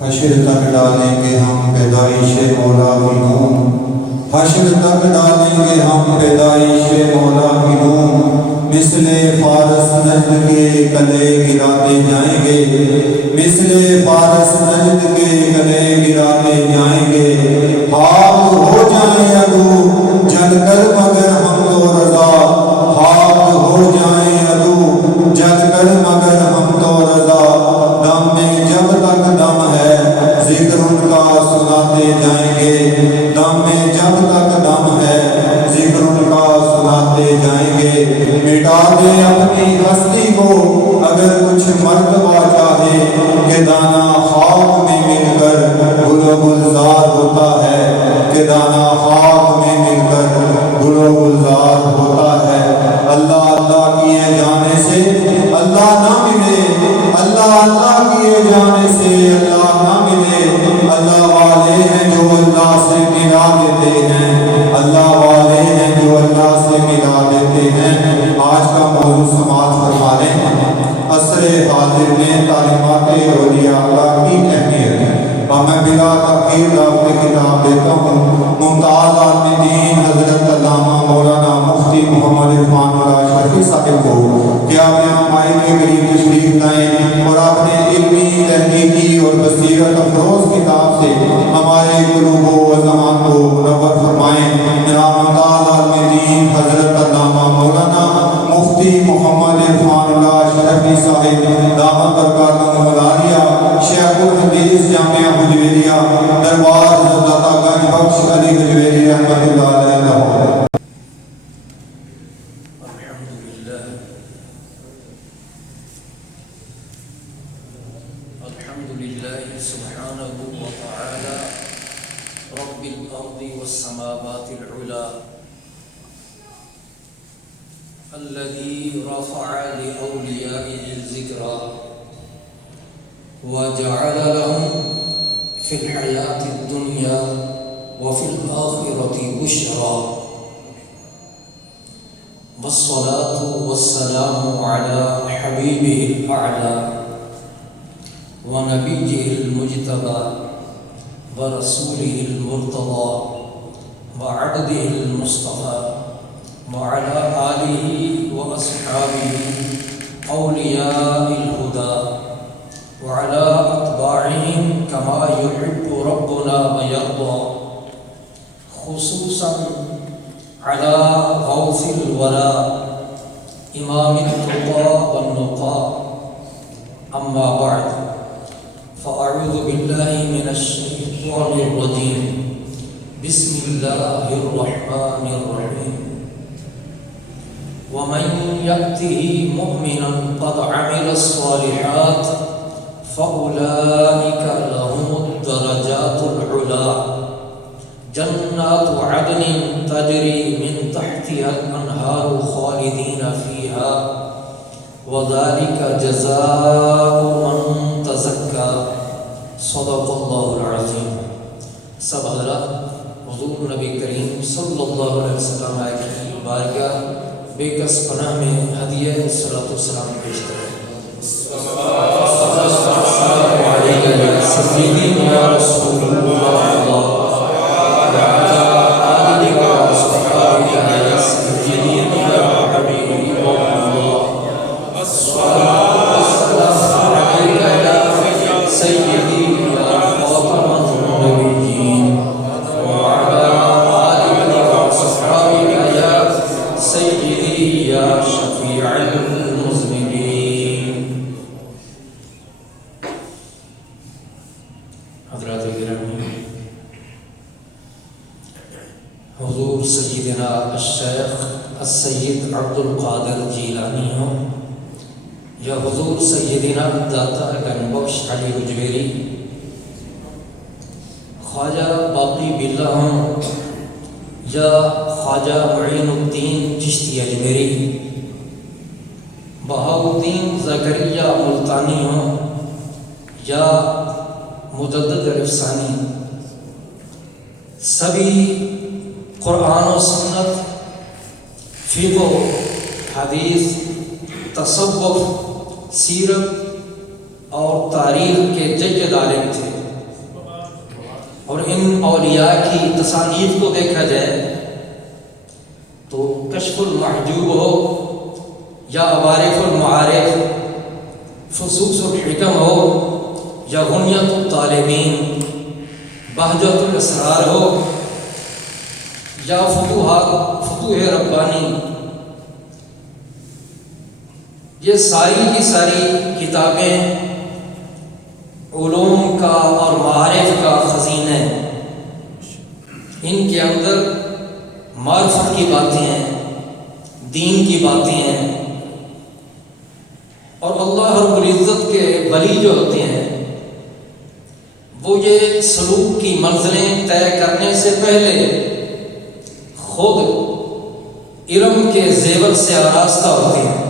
حشر تک ڈالیں گے ہم پیدائش مولا کی نوم، حشر تک ڈالیں گے ہم پیدائش مولا کی نوم، مثل فارس نجد کے گلے گراتے جائیں گے، مثل فارس نجد کے گلے گراتے جائیں گے، خاک ہو جائیں عدو جل کر مگر ہم تو رضا، خاک ہو جائیں عدو جل کر مگر ہم تو رضا، دم میں جب تک دم ہے ذکر ان کا سناتے جائیں گے، دم میں جب تک دم ہے ذکر ان کا سناتے جائیں گے، مٹا دے اپنی ہستی کو اگر کچھ مرتبہ چاہے کہ دانا خاک میں مل کر گل و گلزار ہوتا ہے، کہ دانا خاک میں مل کر گل و گلزار ہوتا ہے۔ اللہ اللہ کیے جانے سے اللہ نہ ملے، اللہ اللہ کیے جانے سے اللہ نہ ملے، اللہ والے ہیں جو اللہ سے ملا دیتے ہیں، اللہ والے ہیں جو اللہ سے ملا دیتے ہیں۔ آج کا موضوع سماعت فرما لیں، عصر حاضر میں تعلیمات اولیاء اللہ کی اہمیت ہے، اور میں بلا تاخیر آپ کو کتاب دیتا ہوں ممتاز عالم دین حضرت علامہ مولانا مفتی محمد عرفان اللہ شفیع صاحب کو کہ آپ یہاں مائک کے قریب تشریف لائیں اور اپنے علمی تحقیقی اور بصیرت افروز کتاب سے ہمارے قلوب و اذہان کو منور فرمائیں۔ جناب ممتاز عالم دین حضرت علامہ مولانا مفتی محمد عرفان اللہ شفیع صاحب دامت برکاتہ العالیہ، شیخ الحدیث جامعہ حجویریہ دربار حضرت گنج بخش علی حجویری رحمۃ اللہ علیہ۔ الذي رفع لأوليائه الذكرى وجعل لهم في الحياة الدنيا وفي الآخرة بشرى، والصلاة والسلام على حبيبه الأعلى ونبيه المجتبى ورسوله المرتضى وعبده المصطفى وعلى آله وأصحابه أولياء الهدى وعلى أتباعهم كما يحب ربنا ويرضى، خصوصا على غوث الورى إمام التقى والنقى، أما بعد فأعوذ بالله من الشيطان الرجيم، بسم الله الرحمن الرحيم، ومن يأته مؤمنا قد عمل الصالحات فأولئك لهم الدرجات العلى، جنات عدن تجري من تحتها الأنهار خالدين فيها، وذلك جزاء من تزكى، صدق الله العظيم۔ سب حضرات حضور نبی کریم صلی اللہ علیہ وسلم کی بارگاہ بے کس پناہ میں ہدیہ صلاۃ و سلام پیش کریں۔ سیدی یا رسول اللہ حضور سیدنا الشیخ السید عبد القادر جیلانی ہوں یا حضور سیدنا داتا گنج بخش علی حجویری، خواجہ باقی باللہ ہوں یا خواجہ معین الدین چشتی اجمیری، بہاؤالدین زکریا ملتانی ہوں یا مجدد الافسانی، سبھی قرآن و سنت، فقہ و حدیث، تصوف، سیرت اور تاریخ کے جید عالم تھے۔ اور ان اولیاء کی تصانیف کو دیکھا جائے تو کشف المحجوب ہو یا عوارف المعارف، فصوص الحکم ہو یا غنیت الطالبین، بہجت الاسرار ہو یا فتوح ربانی، یہ ساری کی ساری کتابیں علوم کا اور معارف کا خزینہ ہے۔ ان کے اندر معرفت کی باتیں ہیں، دین کی باتیں ہیں، اور اللہ رب العزت کے ولی جو ہوتے ہیں وہ یہ سلوک کی منزلیں طے کرنے سے پہلے خود علم کے زیور سے آراستہ ہوتے ہیں۔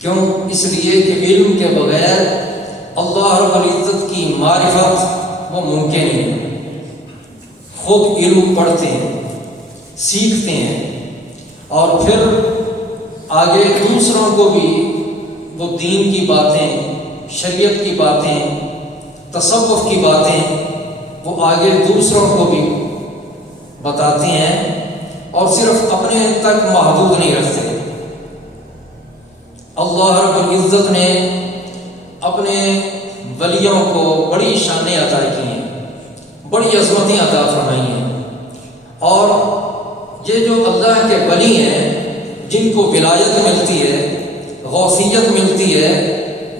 کیوں؟ اس لیے کہ علم کے بغیر اللہ رب العزت کی معرفت وہ ممکن نہیں ہے۔ خود علم پڑھتے ہیں، سیکھتے ہیں، اور پھر آگے دوسروں کو بھی وہ دین کی باتیں، شریعت کی باتیں، تصوف کی باتیں وہ آگے دوسروں کو بھی بتاتے ہیں، اور صرف اپنے تک محدود نہیں رکھتے۔ اللہ رب العزت نے اپنے ولیوں کو بڑی شانیں عطا کی ہیں، بڑی عظمتیں عطا فرمائی ہیں، اور یہ جو اللہ کے ولی ہیں جن کو ولایت ملتی ہے، غوثیت ملتی ہے،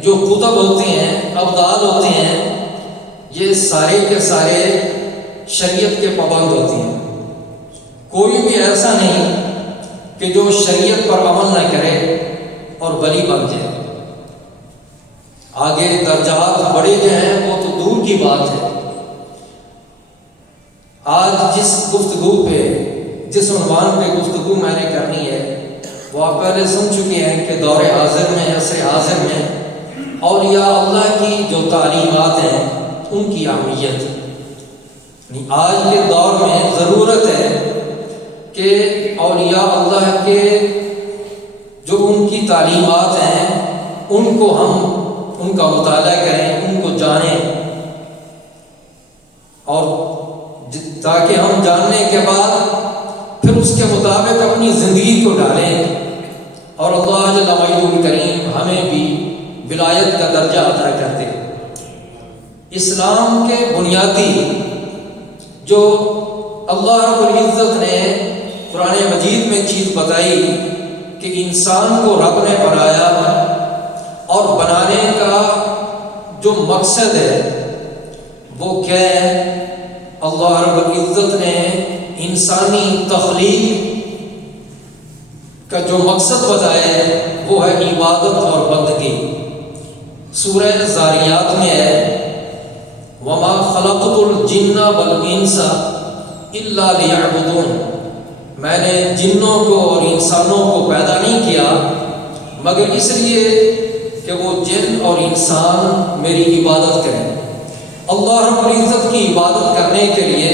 جو قطب ہوتے ہیں، ابدال ہوتے ہیں، یہ سارے کے سارے شریعت کے پابند ہوتے ہیں۔ کوئی بھی ایسا نہیں کہ جو شریعت پر عمل نہ کرے اور ولی بن جائے۔ آگے درجات بڑے جو ہیں وہ تو دور کی بات ہے۔ آج جس گفتگو پہ، جس عنوان پہ گفتگو میں نے کرنی ہے، وہ آپ پہلے سن چکے ہیں کہ دور حاضر میں، عصر حاضر میں اولیاء اللہ کی جو تعلیمات ہیں ان کی اہمیت، آج کے دور میں ضرورت ہے کہ اولیاء اللہ کے جو ان کی تعلیمات ہیں ان کو ہم ان کا مطالعہ کریں، ان کو جانیں، اور تاکہ ہم جاننے کے بعد پھر اس کے مطابق اپنی زندگی کو ڈالیں، اور اللہ جل وعلا الکریم ہمیں بھی ولایت کا درجہ عطا کر دے۔ اسلام کے بنیادی جو اللہ رب العزت نے قرآن مجید میں چیز بتائی کہ انسان کو رب نے بنایا، اور بنانے کا جو مقصد ہے وہ کیا ہے؟ اللہ رب العزت نے انسانی تخلیق کا جو مقصد بتایا ہے وہ ہے عبادت اور بندگی۔ سورہ زاریات میں ہے وَمَا خَلَقْتُ الْجِنَّ وَالْإِنسَ إِلَّا لِيَعْبُدُونَ، میں نے جنوں کو اور انسانوں کو پیدا نہیں کیا مگر اس لیے کہ وہ جن اور انسان میری عبادت کریں۔ اللہ رب العزت کی عبادت کرنے کے لیے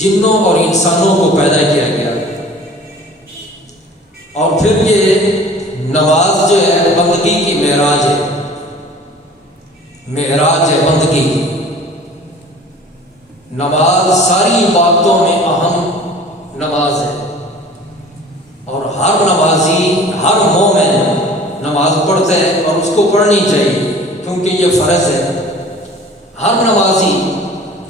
جنوں اور انسانوں کو پیدا کیا گیا، اور پھر یہ نماز جو ہے بندگی کی معراج ہے، معراج ہے بندگی کی۔ نماز ساری عبادتوں میں اہم نماز ہے، اور ہر نمازی، ہر مومن نماز پڑھتا ہے اور اس کو پڑھنی چاہیے کیونکہ یہ فرض ہے۔ ہر نمازی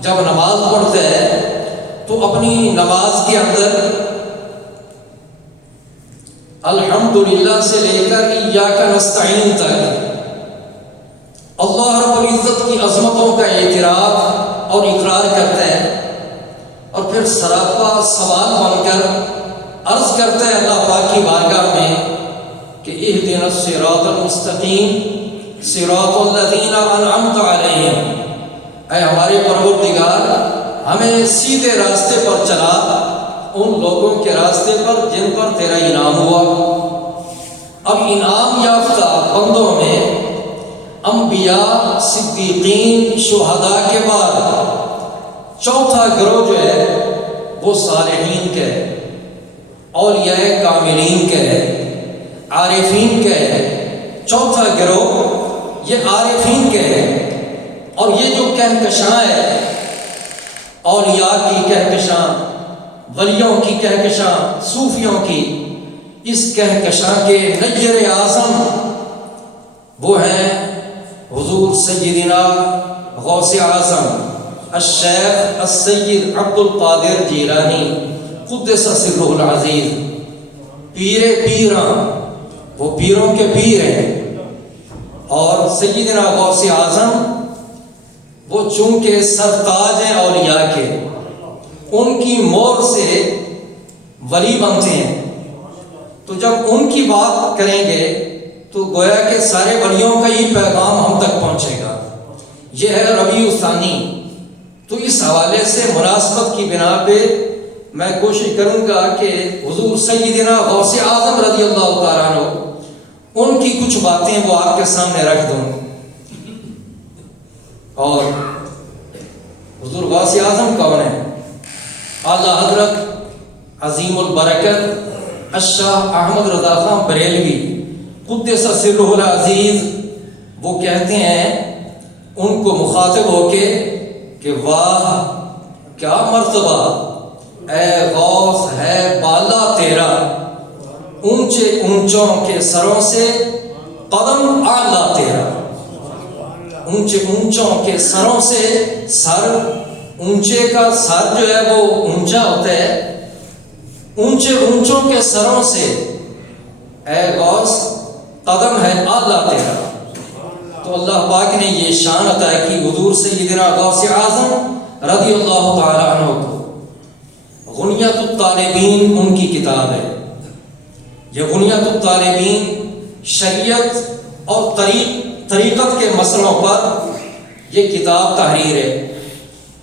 جب نماز پڑھتا ہے تو اپنی نماز کے اندر الحمدللہ سے لے کر ایاک نستعین تک اللہ رب العزت کی عظمتوں کا اعتراف اور اقرار کرتا ہے، اور پھر سراپا سوال بن کر عرض کرتا ہے اللہ پاک کی بارگاہ میں کہ اہدنا الصراط المستقیم صراط الذین انعمت علیہم، اے ہمارے پروردگار ہمیں سیدھے راستے پر چلا، ان لوگوں کے راستے پر جن پر تیرا انعام ہوا۔ اب انعام یافتہ بندوں میں انبیاء، صدیقین، شہداء کے بعد چوتھا گروہ جو ہے وہ صالحین کے ہے، اولیاء کاملین کے ہے، عارفین کے ہے۔ چوتھا گروہ یہ عارفین کے ہے، اور یہ جو کہکشاں ہے، اولیاء کی کہکشاں، ولیوں کی کہکشاں، صوفیوں کی، اس کہکشاں کے نیر اعظم وہ ہیں حضور سیدنا غوث اعظم الشیخ السید عبد القادر جیلانی قدس سرہ العزیز، پیر پیراں، وہ پیروں کے پیر ہیں۔ اور سیدنا غوث اعظم وہ چونکہ سرتاج ہیں اولیاء کے، ان کی مور سے ولی بنتے ہیں، تو جب ان کی بات کریں گے تو گویا کہ سارے ولیوں کا یہ پیغام ہم تک پہنچے گا۔ یہ ہے ربیع الثانی۔ تو اس حوالے سے مناسبت کی بنا پہ میں کوشش کروں گا کہ حضور سیدنا غوث اعظم رضی اللہ تعالیٰ عنہ ان کی کچھ باتیں وہ آپ کے سامنے رکھ دوں۔ اور حضور غوث اعظم کون ہے؟ اعلیٰ حضرت عظیم البرکت الشاہ احمد رضا خان بریلوی قدس سرہ العزیز وہ کہتے ہیں ان کو مخاطب ہو کے کہ واہ کیا مرتبہ اے غوث ہے بالا تیرا، اونچے اونچوں کے سروں سے قدم اعلیٰ تیرا، اونچے اونچوں کے سروں سے سر، اونچے کا سر جو ہے وہ اونچا ہوتا ہے، اونچے اونچوں کے سروں سے اے غوث قدم ہے اعلیٰ تیرا۔ تو اللہ پاک نے یہ شان عطا کی حضور سیدنا غوث اعظم رضی اللہ تعالیٰ عنہ کو۔ غنیۃ الطالبین ان کی کتاب ہے۔ یہ غنیۃ الطالبین شریعت اور طریقت کے مسئلوں پر یہ کتاب تحریر ہے۔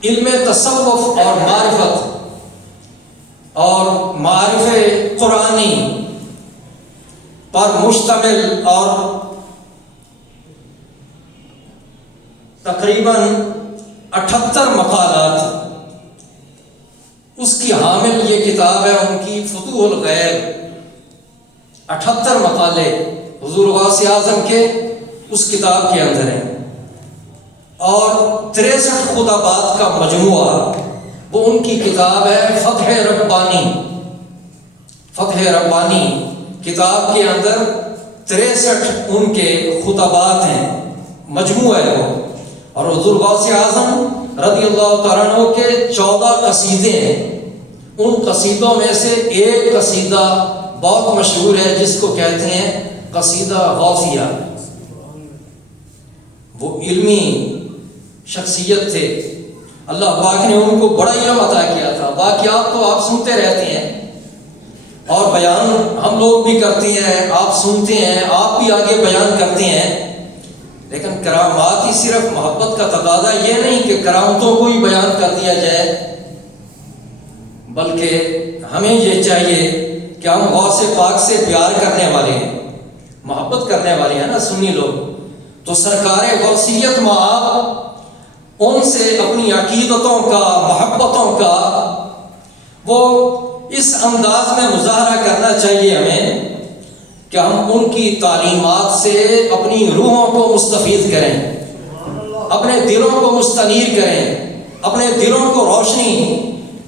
علم تصوف اور معرفت اور معرف قرآنی پر مشتمل اور تقریباً 78 مقالات، اس کی حامل یہ کتاب ہے ان کی فتوح الغیب۔ 78 مقالے حضور غوث اعظم کے اس کتاب کے اندر ہیں، اور 63 خطابات کا مجموعہ وہ ان کی کتاب ہے فتح ربانی۔ فتح ربانی کتاب کے اندر 63 ان کے خطابات ہیں، مجموعہ ہے وہ۔ اور حضور غوث اعظم رضی اللہ تعالیٰ عنہ کے 14 قصیدے ہیں۔ ان قصیدوں میں سے ایک قصیدہ بہت مشہور ہے جس کو کہتے ہیں قصیدہ غوثیہ۔ وہ علمی شخصیت تھے، اللہ پاک نے ان کو بڑا علم عطا کیا تھا۔ واقعات تو آپ سنتے رہتے ہیں اور بیان ہم لوگ بھی کرتے ہیں، آپ سنتے ہیں، آپ بھی آگے بیان کرتے ہیں، لیکن کرامات ہی صرف محبت کا تقاضا یہ نہیں کہ کرامتوں کو ہی بیان کر دیا جائے، بلکہ ہمیں یہ چاہیے کہ ہم غوث پاک سے پیار کرنے والے ہیں، محبت کرنے والے ہیں نا سنی لوگ، تو سرکار غوثیت مآب ان سے اپنی عقیدتوں کا، محبتوں کا وہ اس انداز میں مظاہرہ کرنا چاہیے ہمیں کہ ہم ان کی تعلیمات سے اپنی روحوں کو مستفید کریں، اپنے دلوں کو مستنیر کریں، اپنے دلوں کو روشنی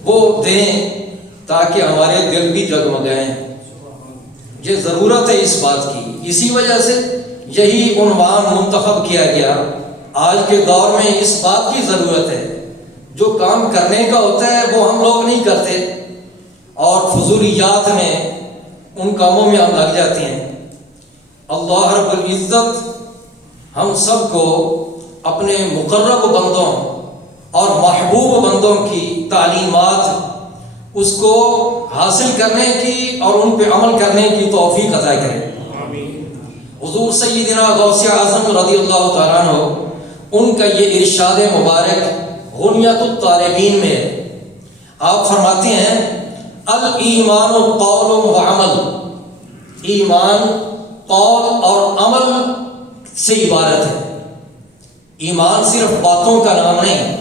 وہ دیں تاکہ ہمارے دل بھی جگمگائیں۔ یہ ضرورت ہے اس بات کی، اسی وجہ سے یہی عنوان منتخب کیا گیا۔ آج کے دور میں اس بات کی ضرورت ہے، جو کام کرنے کا ہوتا ہے وہ ہم لوگ نہیں کرتے، اور فضولیات میں ان کاموں میں ہم لگ جاتے ہیں۔ اللہ رب العزت ہم سب کو اپنے مقرب بندوں اور محبوب بندوں کی تعلیمات اس کو حاصل کرنے کی اور ان پہ عمل کرنے کی توفیق عطا کرے۔ حضور سیدنا غوث اعظم رضی اللہ تعالیٰ عنہ ان کا یہ ارشاد مبارک غنیۃ الطالبین میں آپ فرماتے ہیں الایمان قول و عمل، ایمان قول اور عمل سے عبارت ہے۔ ایمان صرف باتوں کا نام نہیں،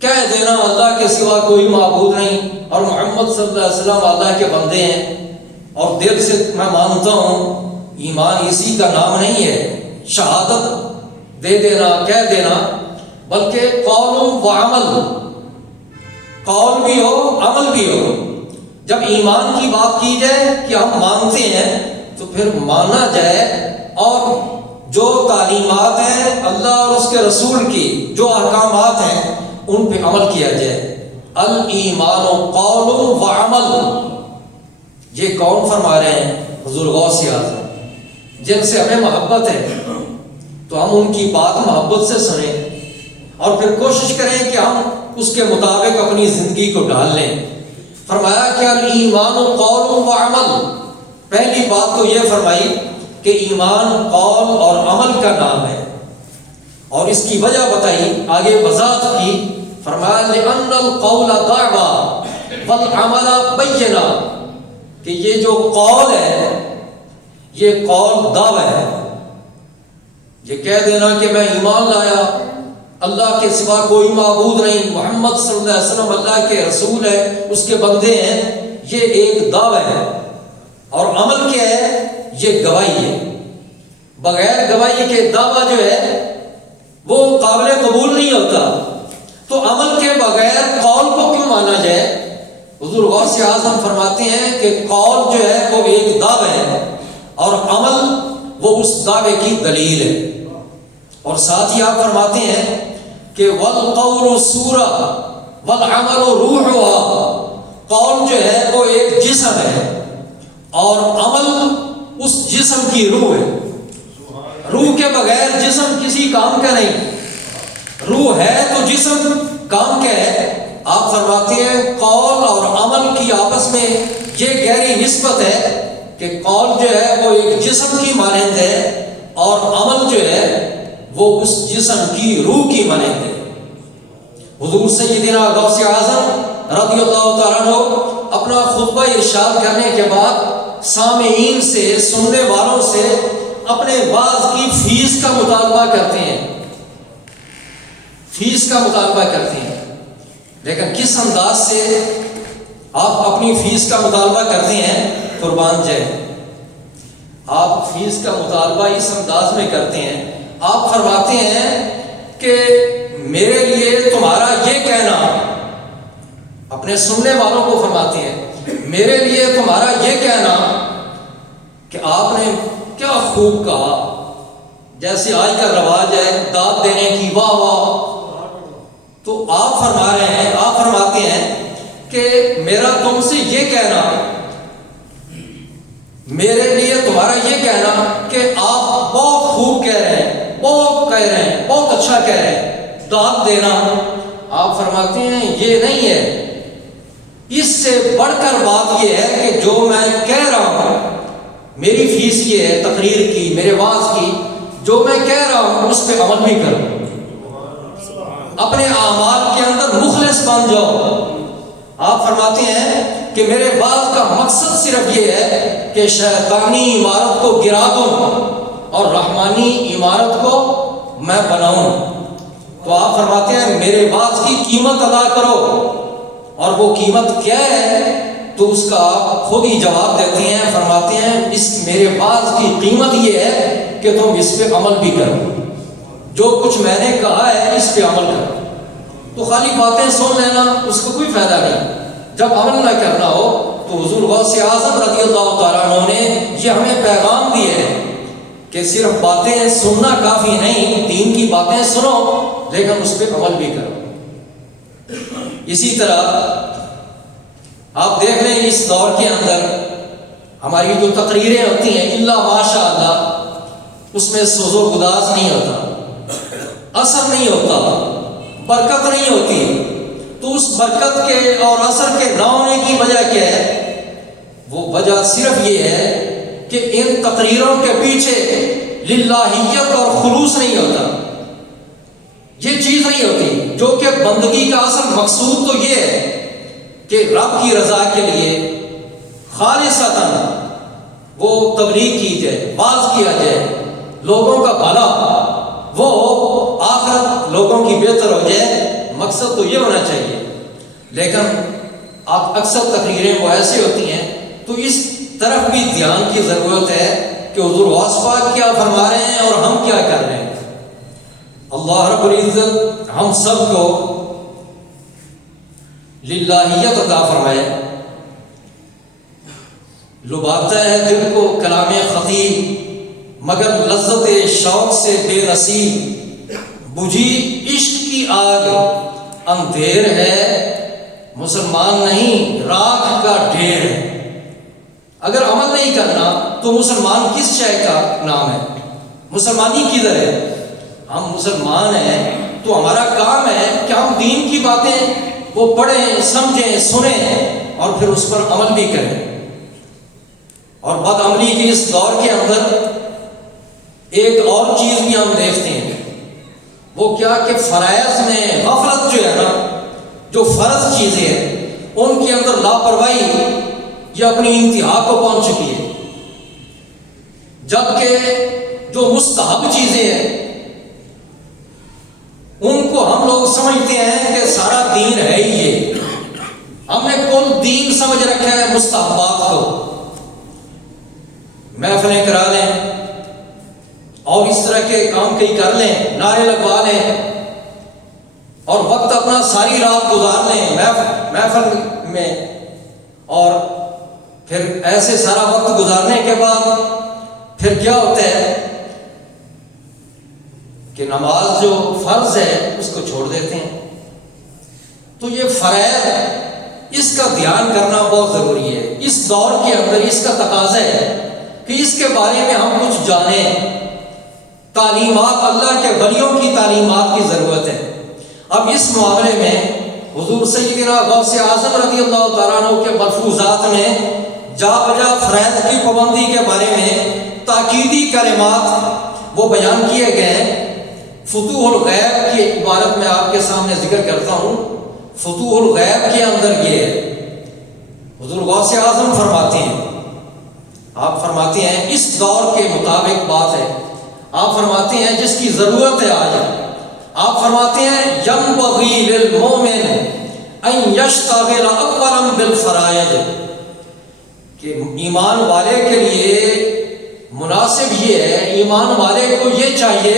کہہ دینا اللہ کے سوا کوئی معبود نہیں اور محمد صلی اللہ علیہ وسلم اللہ کے بندے ہیں اور دل سے میں مانتا ہوں، ایمان اسی کا نام نہیں ہے۔ شہادت دے دینا، کہہ دینا، بلکہ قول و عمل، قول بھی ہو عمل بھی ہو۔ جب ایمان کی بات کی جائے کہ ہم مانتے ہیں تو پھر مانا جائے، اور جو تعلیمات ہیں اللہ اور اس کے رسول کی، جو احکامات ہیں ان پہ عمل کیا جائے۔ الایمان قول و عمل، یہ کون فرما رہے ہیں؟ حضور غوث اعظم، جن سے ہمیں محبت ہے تو ہم ان کی بات محبت سے سنیں اور پھر کوشش کریں کہ ہم اس کے مطابق اپنی زندگی کو ڈھال لیں۔ فرمایا کہ الایمان قول و عمل، پہلی بات تو یہ فرمائی کہ ایمان قول اور عمل کا نام ہے، اور اس کی وجہ بتائی، آگے وضاحت کی، فرمایا لأن القول دعوی والعمل بینہ، کہ یہ جو قول ہے یہ قول دعوی ہے، یہ کہہ دینا کہ میں ایمان لایا، اللہ کے سوا کوئی معبود نہیں، محمد صلی اللہ علیہ وسلم اللہ کے رسول ہے، اس کے بندے ہیں، یہ ایک دعوی ہے۔ اور عمل کیا ہے؟ یہ گواہی ہے۔ بغیر گواہی کے دعویٰ جو ہے وہ قابل قبول نہیں ہوتا۔ تو عمل کے بغیر قول کو کیوں مانا جائے؟ حضور غوث اعظم فرماتے ہیں کہ قول جو ہے وہ ایک دعوی ہے، اور عمل وہ اس دعوے کی دلیل ہے۔ اور ساتھ ہی آپ فرماتے ہیں کہ والقول سورہ والعمل روحها، قول جو ہے وہ ایک جسم ہے اور عمل اس جسم کی روح ہے۔ روح کے بغیر جسم کسی کام کا نہیں، روح ہے تو جسم کام کا ہے۔ آپ فرماتے ہیں قول اور عمل کی آپس میں یہ گہری نسبت ہے کہ قول جو ہے وہ ایک جسم کی مانند ہے اور عمل جو ہے وہ اس جسم کی روح کی مانند ہے۔ حضور سیدنا غوث اعظم رضی اللہ تعالیٰ عنہ اپنا خطبہ ارشاد کرنے کے بعد سامعین سے، سننے والوں سے اپنے واعظ کی فیس کا مطالبہ کرتے ہیں، فیس کا مطالبہ کرتے ہیں۔ لیکن کس انداز سے آپ اپنی فیس کا مطالبہ کرتے ہیں؟ قربان جائے، آپ فیس کا مطالبہ اس انداز میں کرتے ہیں، آپ فرماتے ہیں کہ میرے لیے تمہارا یہ کہنا، اپنے سننے والوں کو فرماتے ہیں میرے لیے تمہارا یہ کہنا کہ آپ نے کیا خوب کہا، جیسے آج کا رواج ہے داد دینے کی، واہ واہ، تو آپ فرما رہے ہیں، آپ فرماتے ہیں کہ میرا تم سے یہ کہنا، میرے لیے تمہارا یہ کہنا کہ آپ بہت خوب کہہ رہے ہیں، بہت کہہ رہے ہیں، بہت اچھا کہہ رہے ہیں، داد دینا، آپ فرماتے ہیں یہ نہیں ہے، اس سے بڑھ کر بات یہ ہے کہ جو میں کہہ رہا ہوں، میری فیس یہ ہے تقریر کی، میرے واعظ کی، جو میں کہہ رہا ہوں اس پہ عمل بھی کرو، اپنے اعمال کے اندر مخلص بن جاؤ۔ آپ فرماتے ہیں کہ میرے واعظ کا مقصد صرف یہ ہے کہ شیطانی عمارت کو گرا دوں اور رحمانی عمارت کو میں بناؤں۔ تو آپ فرماتے ہیں میرے واعظ کی قیمت ادا کرو، اور وہ قیمت کیا ہے؟ تو اس کا آپ خود ہی جواب دیتے ہیں، فرماتے ہیں اس میرے واعظ کی قیمت یہ ہے کہ تم اس پہ عمل بھی کرو، جو کچھ میں نے کہا ہے اس پہ عمل کرو۔ تو خالی باتیں سن لینا اس کا کوئی فائدہ نہیں، جب عمل نہ کرنا ہو۔ تو حضور غوث اعظم رضی اللہ تعالیٰ عنہ نے یہ ہمیں پیغام دیے ہیں کہ صرف باتیں سننا کافی نہیں، دین کی باتیں سنو لیکن اس پہ عمل بھی کرو۔ اسی طرح آپ دیکھ لیں اس دور کے اندر ہماری جو تقریریں ہوتی ہیں الا ماشاء اللہ، اس میں سوز و گداز نہیں ہوتا، اثر نہیں ہوتا، برکت نہیں ہوتی۔ تو اس برکت کے اور اثر کے نہ ہونے کی وجہ کیا ہے؟ وہ وجہ صرف یہ ہے کہ ان تقریروں کے پیچھے للہیت اور خلوص نہیں ہوتا، یہ چیز نہیں ہوتی، جو کہ بندگی کا اصل مقصود تو یہ ہے کہ رب کی رضا کے لیے خالصتاً وہ تبلیغ کی جائے، واعظ کیا جائے، لوگوں کا بھلا وہ آخرت لوگوں کی بہتر ہو جائے، مقصد تو یہ ہونا چاہیے۔ لیکن آپ اکثر تقریریں وہ ایسی ہوتی ہیں، تو اس طرف بھی دھیان کی ضرورت ہے کہ حضور غوث پاک کیا فرما رہے ہیں اور ہم کیا کر رہے ہیں۔ اللہ رب العزت ہم سب کو للہیت عطا فرمائے، لباتا ہے دل کو کلام خطیب، مگر لذت شوق سے بے نصیب، بجھی عشق کی آگ اندھیر ہے، مسلمان نہیں راکھ کا ڈھیر ہے۔ اگر عمل نہیں کرنا تو مسلمان کس شے کا نام ہے؟ مسلمانی کدھر ہے؟ ہم مسلمان ہیں تو ہمارا کام ہے کہ ہم دین کی باتیں وہ پڑھیں، سمجھیں، سنیں اور پھر اس پر عمل بھی کریں۔ اور بد عملی کے اس دور کے اندر ایک اور چیز بھی ہم دیکھتے ہیں، وہ کیا کہ فرائض میں غفلت جو ہے نا، جو فرض چیزیں ہیں ان کے اندر لاپرواہی یہ اپنی انتہا کو پہنچ چکی ہے، جبکہ جو مستحب چیزیں ہیں ان کو ہم لوگ سمجھتے ہیں کہ سارا دین ہے ہی یہ، ہم نے کل دین سمجھ رکھا ہے مستحبات کو، محفلیں کرا لیں اور اس طرح کے کام کئی کر لیں، نعرے لگوا لیں اور وقت اپنا ساری رات گزار لیں محفل میں، اور پھر ایسے سارا وقت گزارنے کے بعد پھر کیا ہوتا ہے کہ نماز جو فرض ہے اس کو چھوڑ دیتے ہیں۔ تو یہ فرائض اس کا دھیان کرنا بہت ضروری ہے، اس دور کے اندر اس کا تقاضا ہے کہ اس کے بارے میں ہم کچھ جانیں، تعلیمات اللہ کے ولیوں کی تعلیمات کی ضرورت ہے۔ اب اس معاملے میں حضور سیدنا غوث اعظم رضی اللہ تعالیٰ عنہ کے ملفوظات میں جا بجا فرائض کی پابندی کے بارے میں تاکیدی کلمات وہ بیان کیے گئے ہیں۔ فتوح الغیب کی عبارت میں آپ کے سامنے ذکر کرتا ہوں۔ فتوح الغیب کے اندر یہ حضور غوث اعظم فرماتے ہیں، آپ فرماتے ہیں اس دور کے مطابق بات ہے، آپ فرماتے ہیں جس کی ضرورت ہے آج، آپ فرماتے ہیں ينبغي للمؤمن ان يشتغل اولا بالفرائض، کہ ایمان والے کے لیے مناسب یہ ہے، ایمان والے کو یہ چاہیے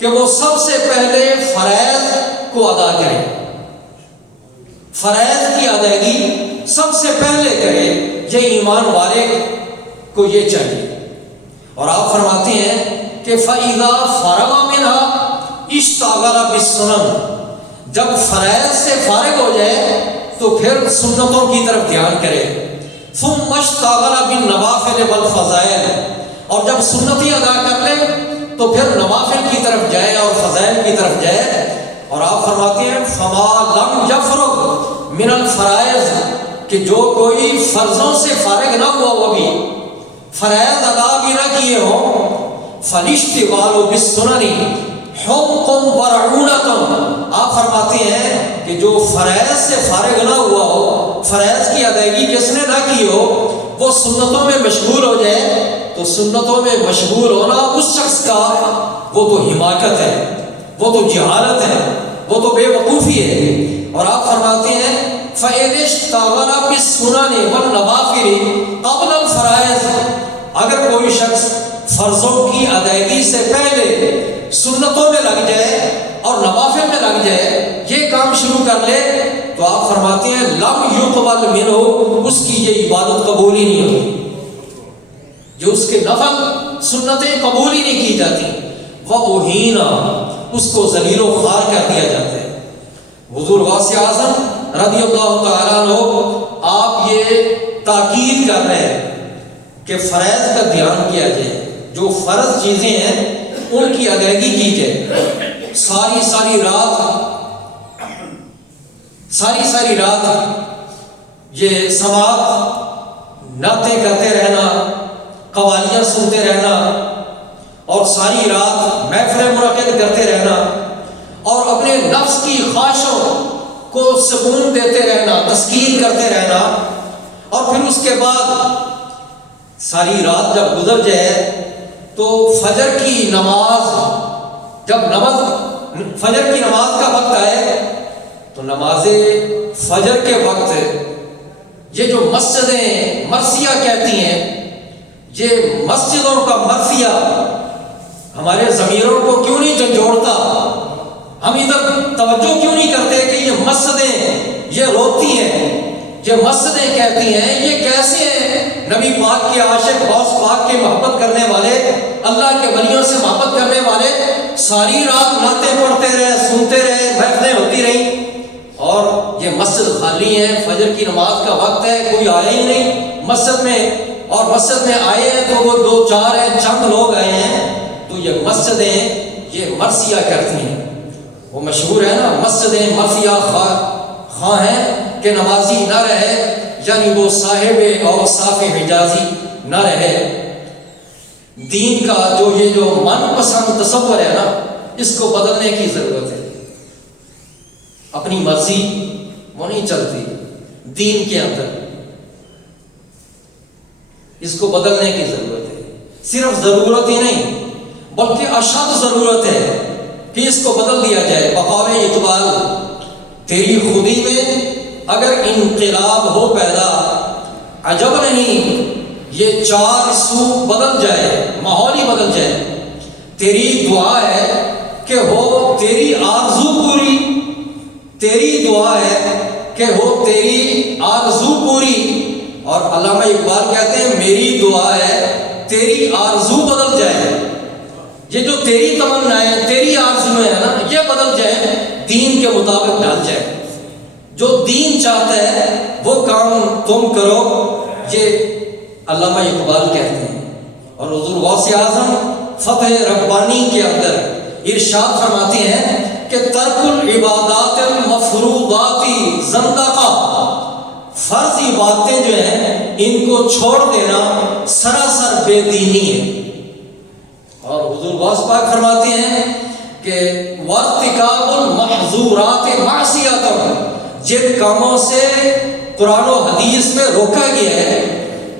کہ وہ سب سے پہلے فرائض کو ادا کرے، فرائض کی ادائیگی سب سے پہلے کرے، یہ ایمان والے کو یہ چاہیے۔ اور آپ فرماتے ہیں کہ فَإِذَا فَرَغَ مِنْهَا اشْتَغَلَ بِالسُّنَنِ، جب فرائض سے فارغ ہو جائے تو پھر سنتوں کی طرف دھیان کرے، ثُمَّ اشْتَغَلَ بِالنَّوَافِلِ وَالْفَضَائِلِ، اور جب سنتیں ادا کر لے تو پھر نوافل کی طرف جائے اور فضائل کی طرف جائے۔ اور آپ فرماتے ہیں فَمَا لَمْ يَفْرُغْ مِنَ الْفَرَائِضِ، کہ جو کوئی فرضوں سے فارغ نہ ہوا، وہ بھی فرائض ادا بھی نہ کیے ہوں، فَالِاشْتِغَالُ بِالسُّنَنِ حُمْقٌ وَرَعُونَةٌ، آپ فرماتے ہیں کہ جو فرائض سے فارغ نہ ہوا ہو، فرائض کی ادائیگی جس نے نہ کی ہو، وہ سنتوں میں مشغول ہو جائے، تو سنتوں میں مشغول ہونا اس شخص کا وہ تو حماقت ہے، وہ تو جہالت ہے، وہ تو بے وقوفی ہے۔ اور آپ فرماتے ہیں فَإِنِ اشْتَغَلَ بِالسُّنَنِ وَالنَّوَافِلِ قَبْلَ الْفَرَائِضِ، اگر کوئی شخص فرضوں کی ادائیگی سے پہلے سنتوں میں لگ جائے اور نوافل میں لگ جائے، یہ کام شروع کر لے، تو آپ فرماتے ہیں لَمْ يُقْبَلْ مِنْهُ، اس کی یہ عبادت قبول ہی نہیں ہوتی، جو اس کے نفل سنتیں قبول ہی نہیں کی جاتی، وَأُهِينَ، اس کو ذلیل و خوار کر دیا جاتا ہے۔ حضور غوث اعظم رضی اللہ تعالیٰ عنہ آپ یہ تاکید کر رہے ہیں کہ فرائض کا دھیان کیا جائے، جو فرض چیزیں ہیں ان کی ادائیگی کی جائے، ساری رات یہ سماعت نعتیں کرتے رہنا، قوالیاں سنتے رہنا، اور ساری رات محفلیں منعقد کرتے رہنا، اور اپنے نفس کی خواہشوں کو سکون دیتے رہنا، تسکین کرتے رہنا، اور پھر اس کے بعد ساری رات جب گزر جائے تو فجر کی نماز کا وقت آئے تو نماز فجر کے وقت یہ جو مسجدیں مرثیہ کہتی ہیں، یہ مسجدوں کا مرثیہ ہمارے ضمیروں کو کیوں نہیں جھنجھوڑتا؟ ہم ادھر توجہ کیوں نہیں کرتے کہ یہ مسجدیں یہ روتی ہیں، یہ مسجدیں کہتی ہیں، یہ کیسے ہیں؟ نبی پاک کے عاشق، غوث پاک کے محبت کرنے والے، اللہ کے ولیوں سے محبت کرنے والے ساری رات نعتیں پڑھتے رہے، سنتے رہے، محفلیں ہوتی رہیں، اور یہ مسجد خالی ہے، فجر کی نماز کا وقت ہے، کوئی آیا ہی نہیں مسجد میں، اور مسجد میں آئے ہیں تو وہ 2-4 ہیں، چند لوگ آئے ہیں، تو یہ مسجدیں یہ مرثیہ کرتی ہیں۔ وہ مشہور ہے نا، مسجدیں مرثیہ خواہ ہیں کہ نمازی نہ رہے، یعنی وہ صاحب اوصاف حجازی نہ رہے۔ دین کا جو من پسند تصور ہے نا، اس کو بدلنے کی ضرورت ہے۔ اپنی مرضی وہ نہیں چلتی دین کے اندر، اس کو بدلنے کی ضرورت ہے۔ صرف ضرورت ہی نہیں بلکہ اشد ضرورت ہے کہ اس کو بدل دیا جائے۔ بقول اقبال، تیری خودی میں اگر انقلاب ہو پیدا، عجب نہیں یہ 4 سو بدل جائے، ماحول ہی بدل جائے۔ تیری دعا ہے کہ ہو تیری آرزو پوری، تیری دعا ہے کہ ہو تیری آرزو پوری، اور علامہ اقبال کہتے ہیں میری دعا ہے تیری آرزو بدل جائے۔ یہ جو تیری تمنائیں، تیری آرزویں ہیں نا، یہ بدل جائے، دین کے مطابق ڈال جائے۔ جو دین چاہتا ہے وہ کام تم کرو، یہ علامہ اقبال کہتے ہیں۔ اور حضور غوث اعظم فتح ربانی کے اندر ارشاد فرماتے ہیں کہ ترک العبادات المفروضاتی زندقہ، فرض عبادتیں جو ہیں ان کو چھوڑ دینا سراسر بے دینی ہے۔ اور حضور غوث پاک فرماتے ہیں کہ وارتکاب المحظورات معصیۃ، جن کاموں سے قرآن و حدیث میں روکا گیا ہے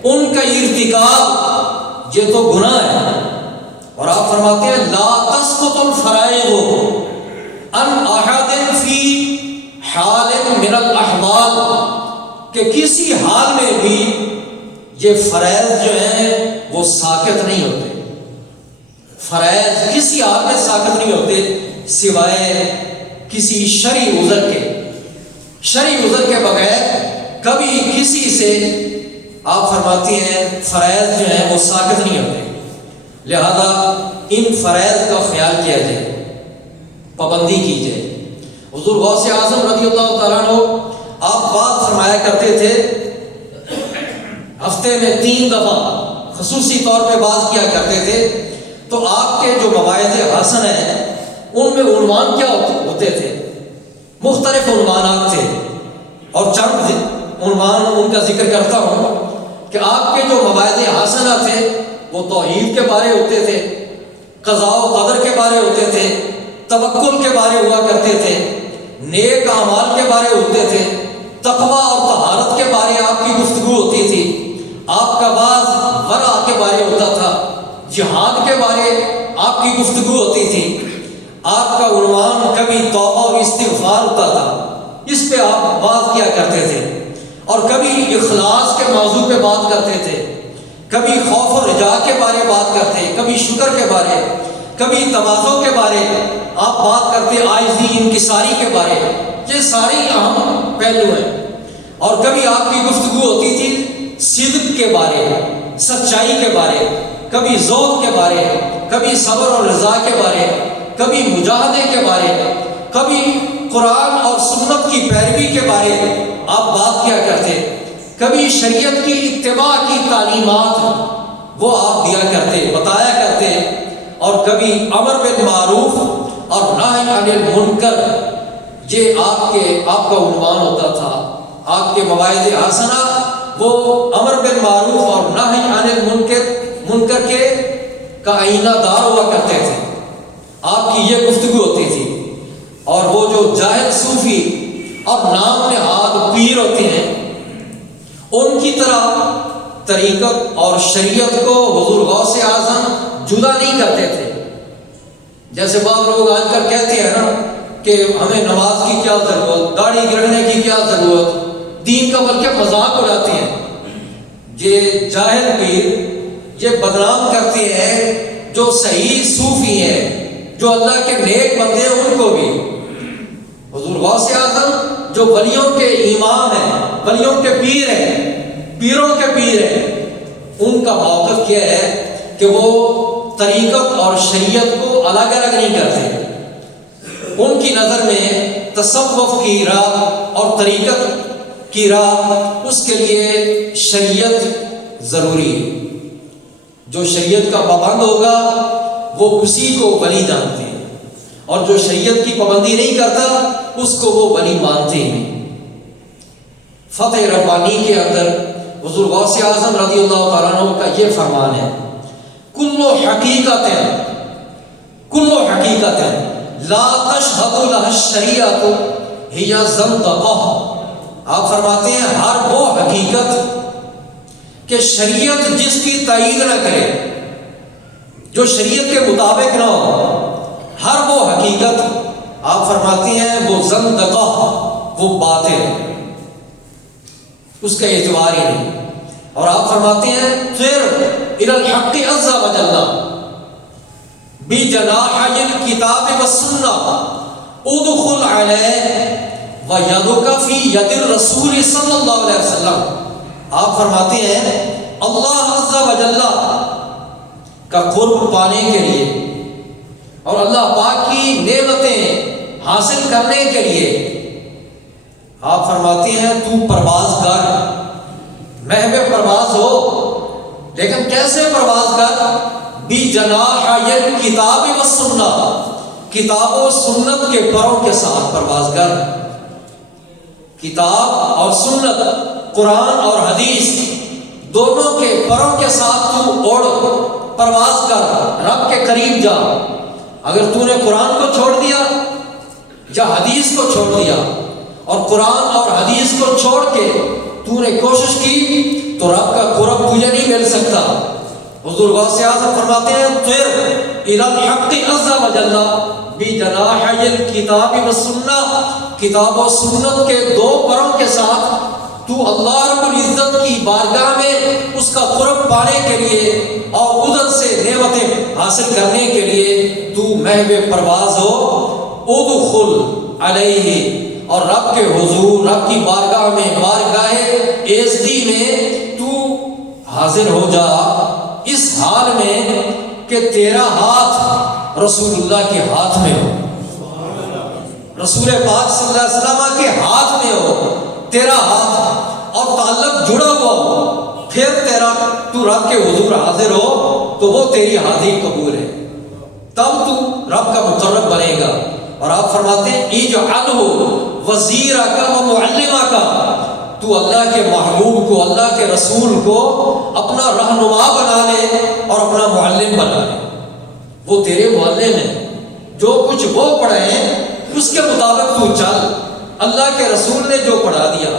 ان کا ارتکاب یہ تو گناہ ہے۔ اور آپ فرماتے ہیں لا تسقط الفرائض ان احد فی حال من الاحوال، کہ کسی حال میں بھی یہ فرائض جو ہیں وہ ساقط نہیں ہوتے۔ فرائض کسی حال میں ساقط نہیں ہوتے سوائے کسی شرعی عذر کے۔ شرعی عذر کے بغیر کبھی کسی سے آپ فرماتی ہیں فرائض جو ہیں وہ ساقط نہیں ہوتے۔ لہذا ان فرائض کا خیال کیا جائے، پابندی کی جائے۔ حضور غوث اعظم رضی اللہ تعالیٰ عنہ آپ بات فرمایا کرتے تھے، ہفتے میں 3 دفعہ خصوصی طور پہ بات کیا کرتے تھے، تو آپ کے جو مواعظ حسن ہیں ان میں عنوان کیا ہوتے تھے؟ مختلف عنوانات تھے، اور چند عنوان ان کا ذکر کرتا ہوں کہ آپ کے جو مواعظ حسنہ تھے وہ توحید کے بارے ہوتے تھے، قضاء و قدر کے بارے ہوتے تھے، توکل کے بارے ہوا کرتے تھے، نیک اعمال کے بارے ہوتے تھے، تقویٰ اور طہارت کے بارے آپ کی گفتگو ہوتی تھی، آپ کا بعض ورع کے بارے ہوتا تھا، جہاد کے بارے آپ کی گفتگو ہوتی تھی، آپ کا عنوان کبھی توبہ اور استغفار ہوتا تھا، اس پہ آپ بات کیا کرتے تھے، اور کبھی اخلاص کے موضوع پہ بات کرتے تھے، کبھی خوف و رجا کے بارے بات کرتے، کبھی شکر کے بارے، کبھی تواضع کے بارے آپ بات کرتے، عاجزی انکساری کے بارے، یہ سارے اہم پہلو ہیں۔ اور کبھی آپ کی گفتگو ہوتی تھی صدق کے بارے، سچائی کے بارے، کبھی ذوق کے بارے، کبھی صبر اور رضا کے بارے، کبھی مجاہدے کے بارے، کبھی قرآن اور سنت کی پیروی کے بارے آپ بات کیا کرتے، کبھی شریعت کی اتباع کی تعلیمات وہ آپ دیا کرتے، بتایا کرتے، اور کبھی امر بالمعروف اور نہی عن المنکر، یہ آپ کا عنوان ہوتا تھا۔ آپ کے مواعظ حسنہ وہ امر بالمعروف اور نہی عن المنکر کے کا آئینہ دار ہوا کرتے تھے، آپ کی یہ گفتگو ہوتی تھی۔ اور وہ جو جاہل صوفی اور نام نہاد پیر ہوتے ہیں ان کی طرح طریقت اور شریعت کو حضور غوث اعظم جدا نہیں کرتے تھے۔ جیسے بعض لوگ آج کل کہتے ہیں نا کہ ہمیں نماز کی کیا ضرورت، داڑھی گرنے کی کیا ضرورت، دین کا بلکہ مذاق اڑاتے ہیں۔ یہ جاہل پیر یہ بدنام کرتے ہیں جو صحیح صوفی ہیں، جو اللہ کے نیک بندے ہیں، ان کو بھی حضور غوث اعظم جو ولیوں کے امام ہیں، ولیوں کے پیر ہیں، پیروں کے پیر ہیں، ان کا موقف کیا ہے کہ وہ طریقت اور شریعت کو الگ الگ نہیں کرتے۔ ان کی نظر میں تصوف کی راہ اور طریقت کی راہ، اس کے لیے شریعت ضروری ہے۔ جو شریعت کا پابند ہوگا وہ اسی کو ولی جانتے ہیں، اور جو شریعت کی پابندی نہیں کرتا اس کو وہ ولی مانتے ہیں۔ فتح ربانی کے اندر حضور غوث اعظم رضی اللہ تعالیٰ عنہ کا یہ فرمان ہے، کلو حقیقت لا تشہد لها الشریعۃ ہی زندقہ۔ آپ فرماتے ہیں ہر وہ حقیقت کہ شریعت جس کی تائید نہ کرے، جو شریعت کے مطابق نہ ہو، ہر وہ حقیقت آپ فرماتے ہیں وہ زندقہ، وہ باطل، اس کا اعتبار ہی نہیں۔ اور آپ فرماتے ہیں پھر الی الحق عز وجل بجناحی الکتاب والسنہ ادخل علیہ ویدک فی ید الرسول صلی اللہ علیہ وسلم۔ آپ فرماتے ہیں اللہ عز وجل کا قرب پانے کے لیے اور اللہ پاک کی نعمتیں حاصل کرنے کے لیے آپ فرماتے ہیں تو پرواز کر، محو پرواز ہو، لیکن کیسے پرواز کر؟ بجناحی الکتاب والسنہ، کتاب و سنت کے پروں کے ساتھ پرواز کر۔ کتاب اور سنت، قرآن اور حدیث دونوں کے پروں کے ساتھ تو اڑ، پرواز کر، رب کے قریب جا۔ اگر تو نے قرآن کو چھوڑ دیا یا حدیث کو چھوڑ دیا، اور قرآن اور حدیث کو چھوڑ کے تو نے کوشش کی تو رب کا قرب تجھے نہیں مل سکتا۔ حضور غوث اعظم فرماتے ہیں پھر الی الحق عز وجل بجناحی الکتاب والسنہ، کتاب و سنت کے دو پروں کے ساتھ تو اللہ رب العزت کی بارگاہ میں اس کا قرب پانے کے لیے اور ادھر سے نعمتیں حاصل کرنے کے لیے تو محو پرواز ہو۔ ادخل علیہ، اور رب کے حضور، رب کی بارگاہ میں، بارگاہ عزتی میں تو حاضر ہو جا، اس حال میں کہ تیرا ہاتھ رسول اللہ کے ہاتھ میں ہو، رسول پاک صلی اللہ علیہ وسلم کے ہاتھ میں ہو تیرا ہاتھ، اور تعلق جڑا ہوا ہو، پھر تیرا تو رب کے حضور حاضر ہو تو وہ تیری حاضری قبول ہے، تب تو رب کا مقرب بنے گا۔ اور آپ فرماتے ہیں اجعلہ وزیرک و معلمک، تو اللہ کے محبوب کو، اللہ کے رسول کو اپنا رہنما بنا لے اور اپنا معلم بنا لے۔ وہ تیرے معلم ہیں، جو کچھ وہ پڑھائیں اس کے مطابق تو چل۔ اللہ کے رسول نے جو پڑھا دیا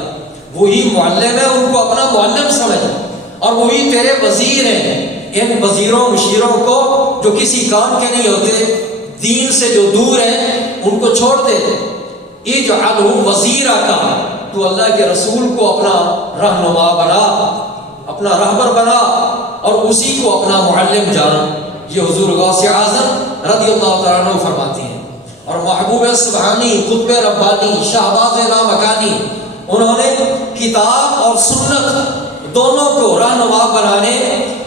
وہی معلم ہے، ان کو اپنا معلم سمجھ، اور وہی تیرے وزیر ہیں۔ ان وزیروں مشیروں کو جو کسی کام کے نہیں ہوتے، دین سے جو دور ہیں، ان کو چھوڑ دے۔ اجعلہ وزیرک، تو اللہ کے رسول کو اپنا رہنما بنا، اپنا رہبر بنا، اور اسی کو اپنا معلم جان۔ یہ حضور غوث اعظم رضی اللہ تعالیٰ عنہ فرماتے ہیں۔ اور محبوب سبحانی، قطب ربانی، شہباز لامکانی، انہوں نے کتاب اور سنت دونوں کو رہنما بنانے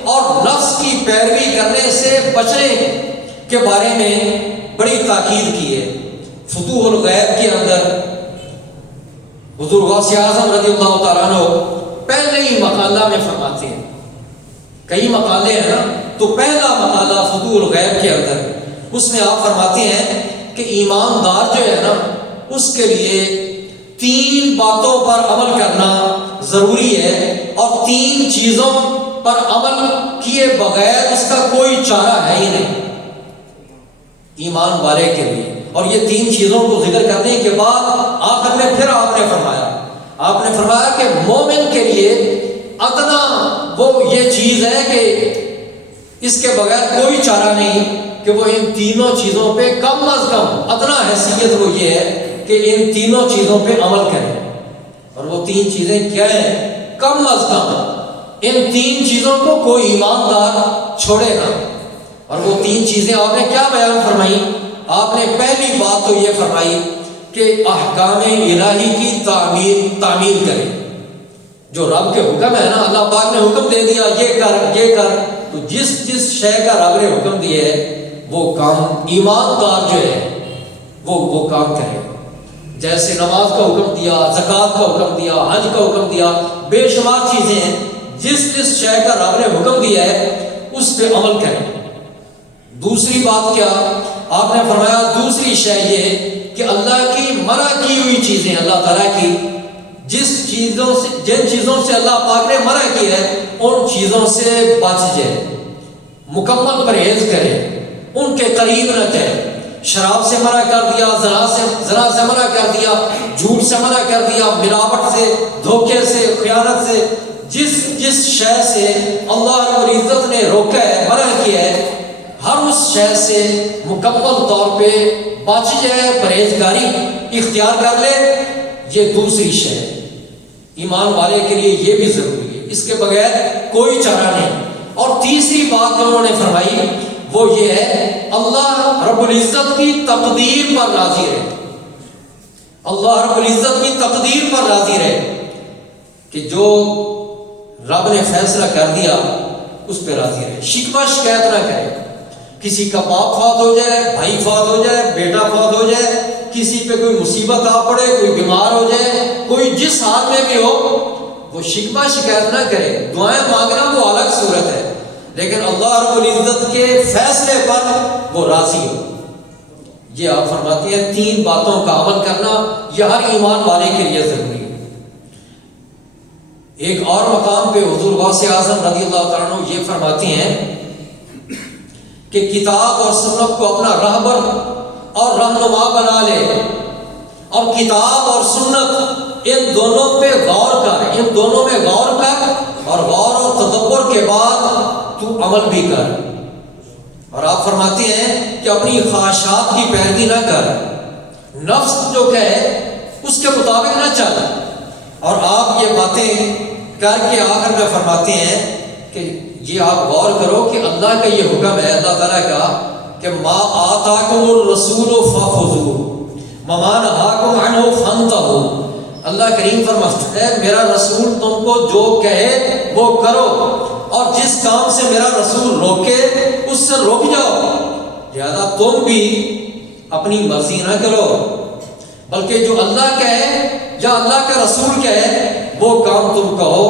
اور نفس کی پیروی کرنے سے بچنے کے بارے میں بڑی تاکید کی ہے۔ فتوح الغیب کے اندر حضور غوث اعظم رضی اللہ تعالیٰ عنہ پہلے ہی مقالہ میں فرماتے ہیں، کئی مقالے ہیں نا، تو پہلا مقالہ فتوح الغیب کے اندر اس میں آپ فرماتے ہیں کہ ایماندار جو ہے نا، اس کے لیے 3 باتوں پر عمل کرنا ضروری ہے، اور 3 چیزوں پر عمل کیے بغیر اس کا کوئی چارہ ہے ہی نہیں ایمان والے کے لیے۔ اور یہ 3 چیزوں کو ذکر کرنے کے بعد آخر میں پھر آپ نے فرمایا کہ مومن کے لیے ادنا وہ یہ چیز ہے کہ اس کے بغیر کوئی چارہ نہیں کہ وہ ان 3 چیزوں پہ کم از کم ادنا حیثیت وہ یہ ہے کہ ان 3 چیزوں پہ عمل کریں۔ اور وہ 3 چیزیں کیا ہیں؟ کم از کم ان 3 چیزوں کو کوئی ایماندار چھوڑے گا۔ اور وہ 3 چیزیں آپ نے کیا بیان فرمائی؟ آپ نے پہلی بات تو یہ فرمائی کہ احکام الہی کی تعمیل کریں. جو رب کے حکم ہے نا، اللہ پاک نے حکم دے دیا یہ کر، تو جس شے کا رب نے حکم دیا ہے وہ کام ایماندار جو ہے وہ کام کرے. جیسے نماز کا حکم دیا، زکوٰۃ کا حکم دیا، حج کا حکم دیا، بے شمار چیزیں ہیں. جس شے کا رب نے حکم دیا ہے اس پہ عمل کریں. دوسری بات کیا آپ نے فرمایا؟ دوسری شے یہ کہ اللہ کی منع کی ہوئی چیزیں، اللہ تعالیٰ کی جن چیزوں سے اللہ پاک نے منع کی ہے ان چیزوں سے بچ جائے، مکمل پرہیز کرے، ان کے قریب نہ جائے. شراب سے منع کر دیا، زنا سے منع کر دیا، جھوٹ سے منع کر دیا، ملاوٹ سے، دھوکے سے، خیانت سے. جس شے سے اللہ رب العزت نے روکا ہے، منع کیا ہے، ہر اس شے سے مکمل طور پہ بچ جائے، پرہیزگاری اختیار کر لے. یہ دوسری شے ایمان والے کے لیے یہ بھی ضروری ہے، اس کے بغیر کوئی چارہ نہیں. اور تیسری بات جو انہوں نے فرمائی وہ یہ ہے اللہ رب العزت کی تقدیر پر راضی رہے. اللہ رب العزت کی تقدیر پر راضی رہے کہ جو رب نے فیصلہ کر دیا اس پہ راضی رہے. شکوہ شکایت نہ کرے. کسی کا باپ فوت ہو جائے، بھائی فوت ہو جائے، بیٹا فوت ہو جائے، کسی پہ کوئی مصیبت آ پڑے، کوئی بیمار ہو جائے، کوئی جس حال میں بھی ہو، وہ شکوہ شکایت نہ کرے. دعائیں مانگنا وہ الگ صورت ہے، لیکن اللہ رب العزت کے فیصلے پر وہ راضی ہو. یہ آپ فرماتے ہیں 3 باتوں کا عمل کرنا یہ ہر ایمان والے کے لیے ضروری ہے. ایک اور مقام پہ حضور غوث اعظم رضی اللہ تعالیٰ عنہ یہ فرماتے ہیں کہ کتاب اور سنت کو اپنا رہبر اور رہنما بنا لے، اور کتاب اور سنت ان دونوں پہ غور کر، ان دونوں میں غور کر، اور غور اور تدبر کے بعد تو عمل بھی کر. اور آپ فرماتے ہیں کہ اپنی خواہشات کی پیروی نہ کر، نفس جو کہے اس کے مطابق نہ چل. اور آپ یہ باتیں کر کے آخر میں فرماتے ہیں کہ یہ آپ غور کرو کہ اللہ کا یہ حکم ہے اللہ تعالیٰ کا کہ ما آتاکم الرسول فخذوہ وما نہاکم عنہ فانتہوا. اللہ کریم فرماتا ہے میرا رسول تم کو جو کہے وہ کرو، اور جس کام سے میرا رسول روکے اس سے رک جاؤ. لہذا تم بھی اپنی مرضی نہ کرو، بلکہ جو اللہ کہے یا اللہ کا رسول کہے وہ کام تم کہو.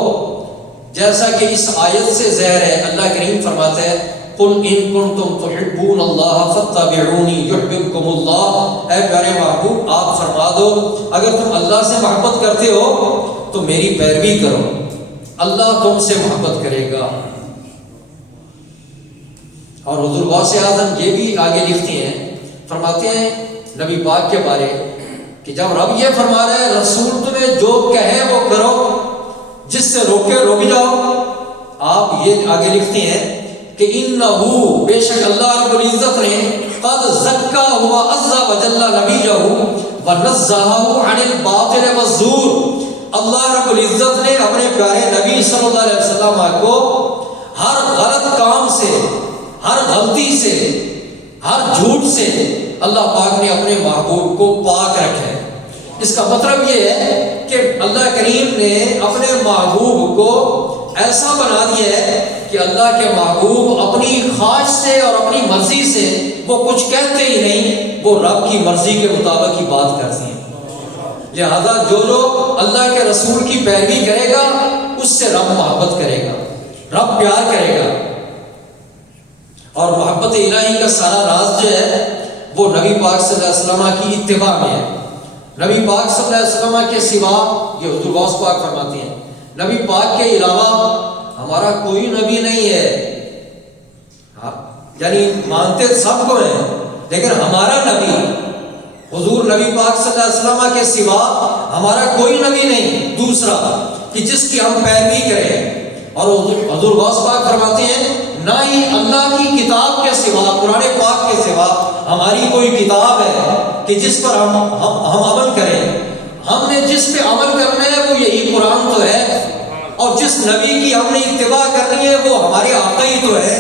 جیسا کہ اس آیت سے ظاہر ہے، اللہ کریم فرماتا ہے قل ان کنتم تحبون اللہ فاتبعونی یحببکم اللہ. اے پیارے محبوب آپ فرما دو اگر تم اللہ سے محبت کرتے ہو تو میری پیروی کرو، اللہ تم سے محبت کرے گا. اور حضور غوث اعظم یہ بھی آگے لکھتے ہیں، فرماتے ہیں نبی پاک کے بارے کہ جب رب یہ فرما رہا ہے رسول تمہیں جو کہے وہ کرو، جس سے روکے رک جاؤ. آپ یہ آگے لکھتے ہیں کہ انہو بے شک اللہ رب العزت نے قد زکا ہوا عز وجل نبیہ ونزہہ عن الباطل والزور. اللہ رب العزت نے اپنے پیارے نبی صلی اللہ علیہ وسلم کو ہر غلط کام سے، ہر غلطی سے، ہر جھوٹ سے اللہ پاک نے اپنے محبوب کو پاک رکھا ہے. اس کا مطلب یہ ہے کہ اللہ کریم نے اپنے محبوب کو ایسا بنا دیا ہے کہ اللہ کے محبوب اپنی خواہش سے اور اپنی مرضی سے وہ کچھ کہتے ہی نہیں، وہ رب کی مرضی کے مطابق ہی بات کرتے ہیں. لہذا جو اللہ کے رسول کی پیروی کرے گا اس سے رب محبت کرے گا، رب پیار کرے گا. اور محبت الہی کا سارا راز جو ہے وہ نبی پاک صلی اللہ علیہ وسلم کی اتباع میں ہے. نبی پاک صلی اللہ علیہ وسلم کے سوا، یہ حضور غوث پاک فرماتے ہیں، نبی پاک کے علاوہ ہمارا کوئی نبی نہیں ہے. یعنی مانتے سب کو ہیں لیکن ہمارا نبی حضور نبی پاک صلی اللہ علیہ وسلم کے سوا ہمارا کوئی نبی نہیں دوسرا کہ جس کی ہم پیروی کریں. اور حضور غوث پاک فرماتے ہیں نہ ہی اللہ کی کتاب کے سوا، قرآن پاک کے سوا ہماری کوئی کتاب ہے کہ جس پر ہم عمل کریں. ہم نے جس پہ عمل کرنا ہے وہ یہی قرآن تو ہے، اور جس نبی کی ہم نے اتباع کرنی ہے وہ ہمارے آقا ہی تو ہے.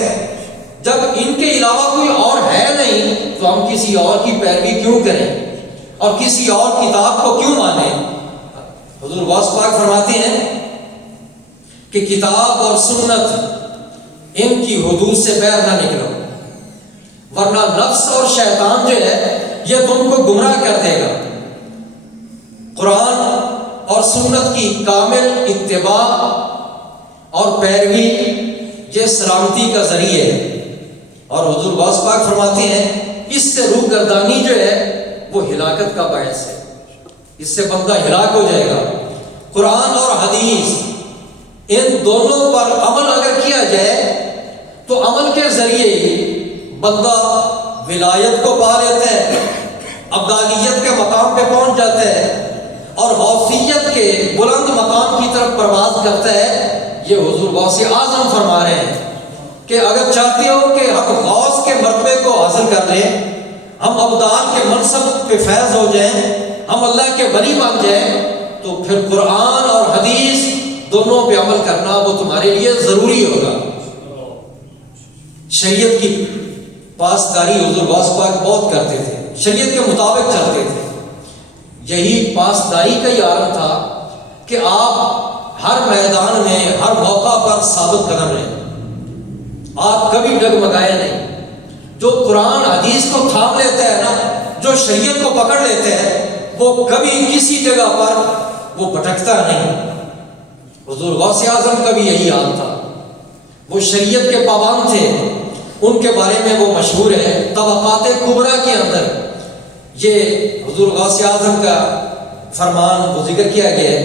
جب ان کے علاوہ کوئی اور ہے نہیں تو ہم کسی اور کی پیروی کیوں کریں اور کسی اور کتاب کو کیوں مانیں؟ حضور غوث پاک فرماتے ہیں کہ کتاب اور سنت ان کی حدود سے باہر نہ نکلو، ورنہ نفس اور شیطان جو ہے یہ تم کو گمراہ کر دے گا۔ قرآن اور سنت کی کامل اتباع اور پیروی یہ سلامتی کا ذریعہ ہے، اور حضور غوث پاک فرماتے ہیں اس سے روح گردانی جو ہے وہ ہلاکت کا باعث ہے، اس سے بندہ ہلاک ہو جائے گا۔ قرآن اور حدیث ان دونوں پر عمل اگر کیا جائے تو عمل کے ذریعے ہی بندہ ولایت کو پا لیتا ہے، ابدالیت کے مقام پہ پہنچ جاتا ہے اور غوثیت کے بلند مقام کی طرف پرواز کرتا ہے۔ یہ حضور غوث اعظم فرما رہے ہیں کہ اگر چاہتے ہو کہ ہم غوث کے مرتبے کو حاصل کر لیں، ہم ابدال کے منصب پہ فیض ہو جائیں، ہم اللہ کے ولی بن جائیں، تو پھر قرآن اور حدیث دونوں پہ عمل کرنا وہ تمہارے لیے ضروری ہوگا۔ شریعت کی پاسداری حضور غوث پاک بہت کرتے تھے، شریعت کے مطابق چلتے تھے۔ یہی پاسداری کا ہی عالم تھا کہ آپ ہر میدان میں ہر موقع پر ثابت قدم رہے، آپ کبھی ڈگمگائے نہیں۔ جو قرآن حدیث کو تھام لیتا ہے نا، جو شریعت کو پکڑ لیتے ہیں، وہ کبھی کسی جگہ پر وہ بھٹکتا نہیں۔ حضور غوث اعظم کا بھی یہی حال تھا، وہ شریعت کے پابند تھے۔ ان کے بارے میں وہ مشہور ہے طبقات کبریٰ کے اندر، یہ حضور غوث اعظم کا فرمان وہ ذکر کیا گیا ہے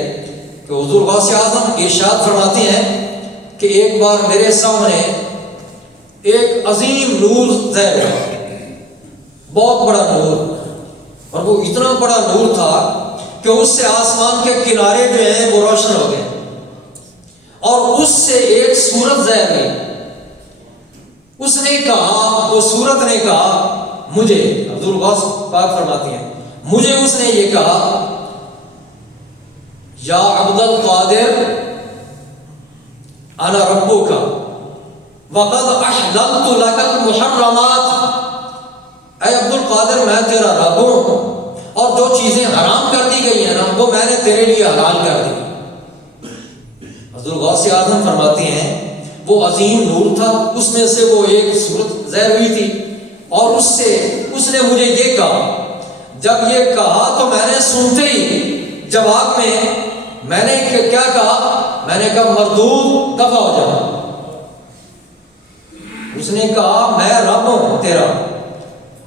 کہ حضور غوث اعظم ارشاد فرماتے ہیں کہ ایک بار میرے سامنے ایک عظیم نور ظاہر ہوا، بہت بڑا نور، اور وہ اتنا بڑا نور تھا کہ اس سے آسمان کے کنارے جو ہیں وہ روشن ہو گئے، اور اس سے ایک صورت ظاہر ہوئی۔ اس نے کہا، وہ صورت نے کہا مجھے، حضور غوث پاک فرماتے ہیں مجھے اس نے یہ کہا، یا عبد القادر انا ربک وقد احللت لک المحرمات، اے عبد القادر میں تیرا رب ہوں اور جو چیزیں حرام کر دی گئی ہیں نا وہ میں نے تیرے لیے حلال کر دی۔ حضور غوث اعظم فرماتے ہیں وہ عظیم نور تھا، اس میں سے وہ ایک صورت ظاہر ہوئی تھی، اور اس نے مجھے یہ کہا، جب یہ کہا تو میں نے سنتے ہی جواب میں نے کیا کہا، میں نے کہا مردود دفع ہو جا۔ اس نے کہا میں رب ہوں تیرا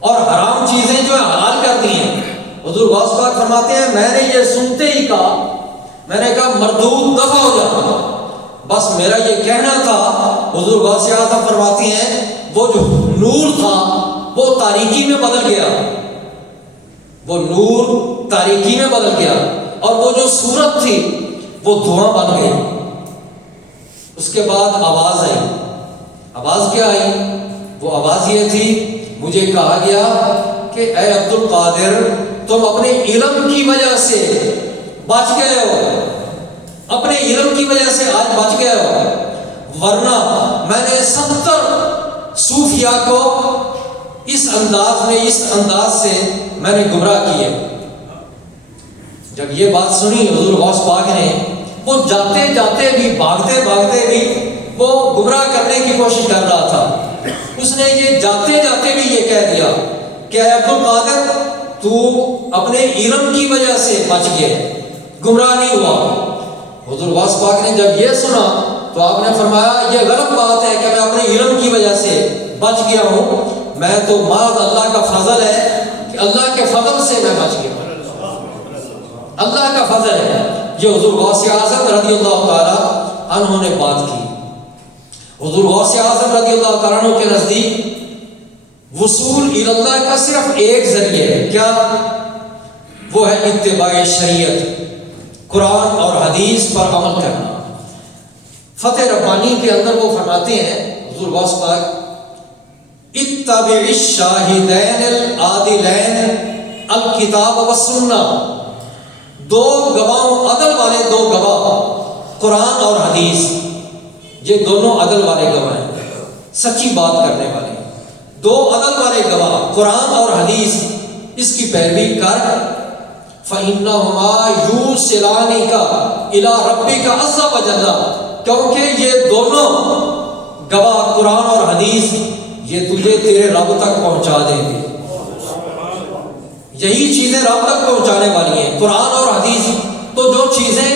اور حرام چیزیں جو حلال کر دی ہیں۔ حضور غوث پاک فرماتے ہیں میں نے یہ سنتے ہی کہا، میں نے کہا مردود دفع ہو جا، بس میرا یہ کہنا تھا۔ حضور غوث اعظم فرماتے ہیں وہ جو نور تھا وہ تاریکی میں بدل گیا، وہ نور تاریکی میں بدل گیا، اور وہ جو صورت تھی وہ دھواں بن گئی۔ اس کے بعد آواز آئی، آواز کیا آئی؟ وہ آواز یہ تھی، مجھے کہا گیا کہ اے عبد القادر تم اپنے علم کی وجہ سے بچ گئے ہو، اپنے علم کی وجہ سے آج بچ گئے ہو، ورنہ میں نے 70 صوفیاء کو اس انداز سے میں نے گمراہ کیے۔ جب یہ بات سنی حضور غوث پاک نے، وہ جاتے جاتے بھی بھاگتے بھی وہ گمراہ کرنے کی کوشش کر رہا تھا۔ اس نے یہ جاتے جاتے بھی یہ کہہ دیا کہ اے عبد القادر تو اپنے علم کی وجہ سے بچ گئے، گمراہ نہیں ہوا۔ حضور غوث پاک نے جب یہ سنا تو آپ نے فرمایا یہ غلط بات ہے کہ میں اپنے علم کی وجہ سے بچ گیا ہوں، میں تو محض اللہ کا فضل ہے کہ اللہ کے فضل سے میں بچ گیا، اللہ کا فضل ہے۔ یہ حضور غوث اعظم رضی اللہ تعالی عنہ نے بات کی۔ حضور غوث اعظم رضی اللہ تعالیٰ عنہ کے نزدیک وصول اللہ کا صرف ایک ذریعہ ہے، کیا؟ وہ ہے اتباع شریعت، قرآن اور حدیث پر عمل کرنا۔ فتح ربانی کے اندر وہ فرماتے ہیں حضور غوث پاک، اتبع الشاہدین العادلین الکتاب والسنہ، دو گواہوں، عدل والے دو گواہ، قرآن اور حدیث، یہ دونوں عدل والے گواہ ہیں۔ سچی بات کرنے والے، دو عدل والے گواہ قرآن اور حدیث، اس کی پیروی کر فَإِنَّهُمَا يُوصِلَانِكَ إِلَىٰ رَبِّكَ عَزَّ وَجَلَّ، کیونکہ یہ دونوں گواہ قرآن اور حدیث یہ تجھے تیرے رب تک پہنچا دیں گے۔ یہی چیزیں رب تک پہنچانے والی ہیں، قرآن اور حدیث۔ تو جو چیزیں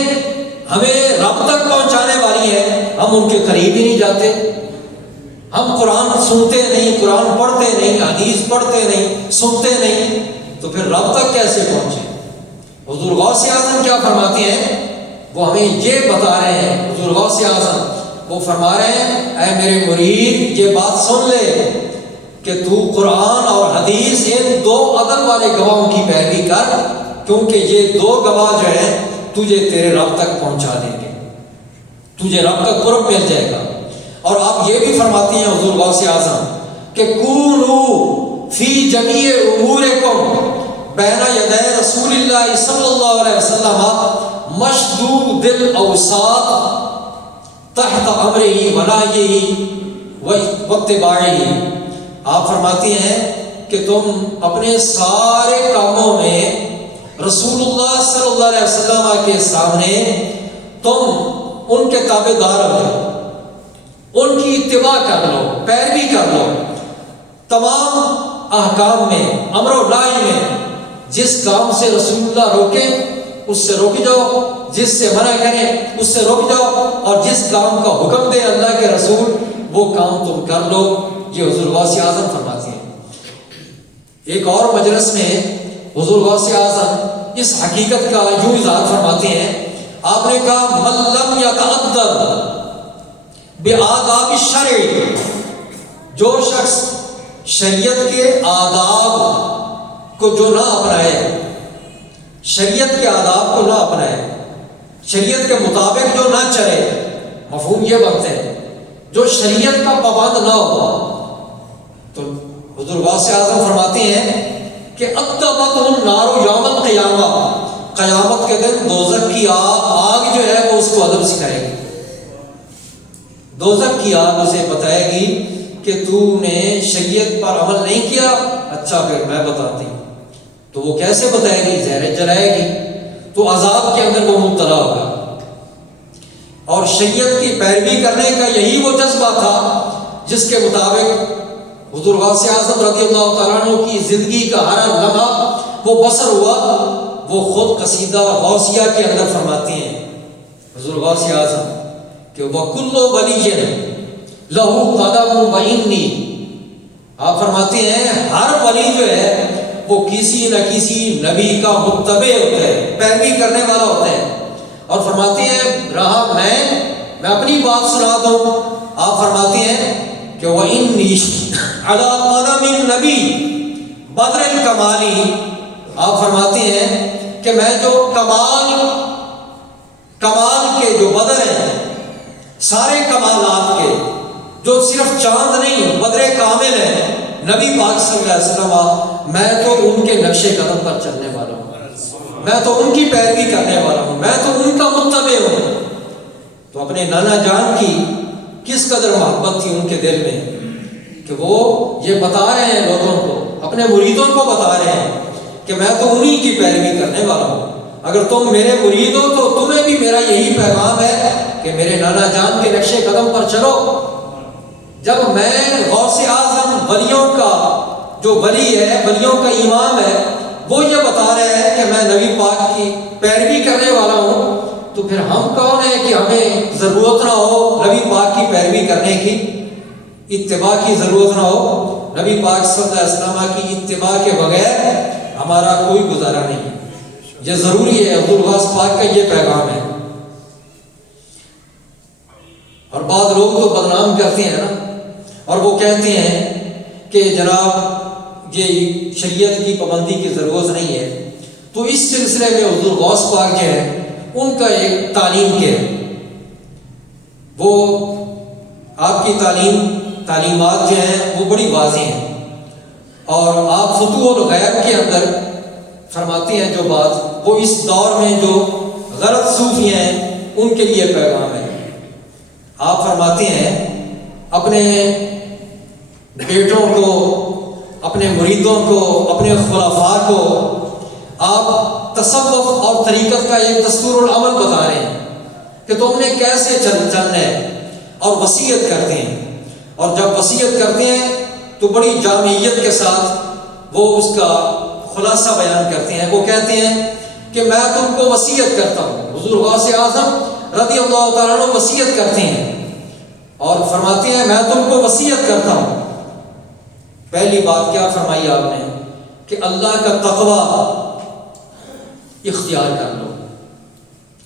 ہمیں رب تک پہنچانے والی ہیں ہم ان کے قریب ہی نہیں جاتے، ہم قرآن سنتے نہیں، قرآن پڑھتے نہیں، حدیث پڑھتے نہیں، سنتے نہیں، تو پھر رب تک کیسے پہنچے؟ حضور غوث اعظم کیا فرماتے ہیں؟ وہ ہمیں یہ بتا رہے ہیں، حضور غوث اعظم وہ فرما رہے ہیں اے میرے مرید یہ بات سن لے کہ تو قرآن اور حدیث ان دو عدل والے گواہوں کی پیروی کر، کیونکہ یہ دو گواہ جو ہیں تجھے تیرے رب تک پہنچا دیں گے، تجھے رب تک قرب مل جائے گا۔ اور آپ یہ بھی فرماتی ہیں حضور غوث اعظم کہ کونوا فی جمیع امورکم بین یدی رسول اللہ صلی اللہ علیہ وسلم مشدود الاوساط تحت امرہ ونہیہ واتباعہ۔ آپ فرماتی ہیں کہ تم اپنے سارے کاموں میں رسول اللہ صلی اللہ علیہ وسلم کے سامنے تم ان کے تابع دار ہو جاؤ، ان کی اتباع کر لو، پیروی کر لو، تمام احکام میں، امر و نہی میں جس کام سے رسول اللہ روکے اس سے روک جاؤ، جس سے منع کریں اس سے روک جاؤ، اور جس کام کا حکم دے اللہ کے رسول وہ کام تم کر لو۔ یہ حضور غوث اعظم فرماتے ہیں۔ ایک اور مجلس میں حضور غوث اعظم اس حقیقت کا یوں اظہار فرماتے ہیں، آپ نے کہا من لم یتعدد بآداب الشرع، جو شخص شریعت کے آداب کو جو نہ اپنائے، شریعت کے آداب کو نہ اپنائے، شریعت کے مطابق جو نہ چلے، مفہوم یہ بنتے ہیں جو شریعت کا پابند نہ ہو، تو حضور غوث اعظم فرماتے ہیں کہ ادبتہ النار یوم القیامہ، قیامت کے دن دوزخ کی آگ جو ہے وہ اس کو ادب سکھائے گی، دوزخ کی آگ اسے بتائے گی کہ تو نے شریعت پر عمل نہیں کیا، اچھا پھر میں بتاتی ہوں۔ تو وہ کیسے بتائے گی؟ زہر جلائے گی، تو عذاب کے اندر وہ مبتلا ہوگا۔ اور شریعت کی پیروی کرنے کا یہی وہ جذبہ تھا جس کے مطابق حضور غوث اعظم رضی اللہ تعالیٰ عنہ کی زندگی کا ہر لمحہ وہ بسر ہوا۔ وہ خود قصیدہ غوثیہ کے اندر فرماتے ہیں حضور غوث اعظم کہ وَكُلُّ وَلِيٍّ لَهُ قَدَمٌ وَإِنِّي، آپ فرماتے ہیں ہر ولی جو ہے وہ کسی نہ کسی نبی کا متبع ہوتا ہے، پیروی کرنے والا ہوتا ہے۔ اور فرماتے ہیں رہا میں اپنی بات سنا دوں، آپ فرماتے ہیں کہ وَإِنِّي عَلَىٰ قَدَمِ النَّبِيِّ بَدْرِ الْكَمَالِ، آپ فرماتے ہیں کہ میں جو کمال کے جو بدر ہیں، سارے کمالات کے، جو صرف چاند نہیں بدر کامل ہے نبی پاک صلی اللہ علیہ وسلم، میں تو ان کے نقش قدم پر چلنے والا ہوں، میں تو ان کی پیروی کرنے والا ہوں، میں تو ان کا متبع ہوں۔ تو اپنے نانا جان کی کس قدر محبت تھی ان کے دل میں کہ وہ یہ بتا رہے ہیں لوگوں کو، اپنے مریدوں کو بتا رہے ہیں کہ میں تو انہی کی پیروی کرنے والا ہوں، اگر تم میرے مرید ہو تو تمہیں بھی میرا یہی پیغام ہے کہ میرے نانا جان کے نقش قدم پر چلو۔ جب میں غوث اعظم ولیوں کا جو ولی ہے، ولیوں کا امام ہے، وہ یہ بتا رہے ہیں کہ میں نبی پاک کی پیروی کرنے والا ہوں، تو پھر ہم کون ہیں کہ ہمیں ضرورت نہ ہو نبی پاک کی پیروی کرنے کی، اتباع کی ضرورت نہ ہو؟ نبی پاک صلی اللہ علیہ وسلم کی اتباع کے بغیر ہمارا کوئی گزارا نہیں، یہ ضروری ہے۔ حضور غوث پاک کا یہ پیغام ہے۔ اور بعض لوگ تو بدنام کرتے ہیں نا، اور وہ کہتے ہیں کہ جناب یہ شریعت کی پابندی کی ضرورت نہیں ہے۔ تو اس سلسلے میں حضور غوث پاک جو ہے ان کا ایک تعلیم کے وہ آپ کی تعلیمات جو ہیں وہ بڑی واضح ہیں، اور آپ فتوح الغیب کے اندر فرماتے ہیں جو بات، وہ اس دور میں جو غلط صوفی ہیں ان کے لیے پیغام ہے۔ آپ فرماتے ہیں اپنے بیٹوں کو، اپنے مریدوں کو، اپنے خلفاء کو آپ تصوف اور طریقت کا ایک دستور العمل بتا رہے ہیں کہ تم نے کیسے چلنا ہے، اور وصیت کرتے ہیں۔ اور جب وصیت کرتے ہیں تو بڑی جامعیت کے ساتھ وہ اس کا خلاصہ بیان کرتے ہیں۔ وہ کہتے ہیں کہ میں تم کو وصیت کرتا ہوں۔ حضور غوث اعظم رضی اللہ تعالیٰ عنہ وصیت کرتے ہیں اور فرماتے ہیں میں تم کو وصیت کرتا ہوں۔ پہلی بات کیا فرمائی آپ نے کہ اللہ کا تقوی اختیار کر لو،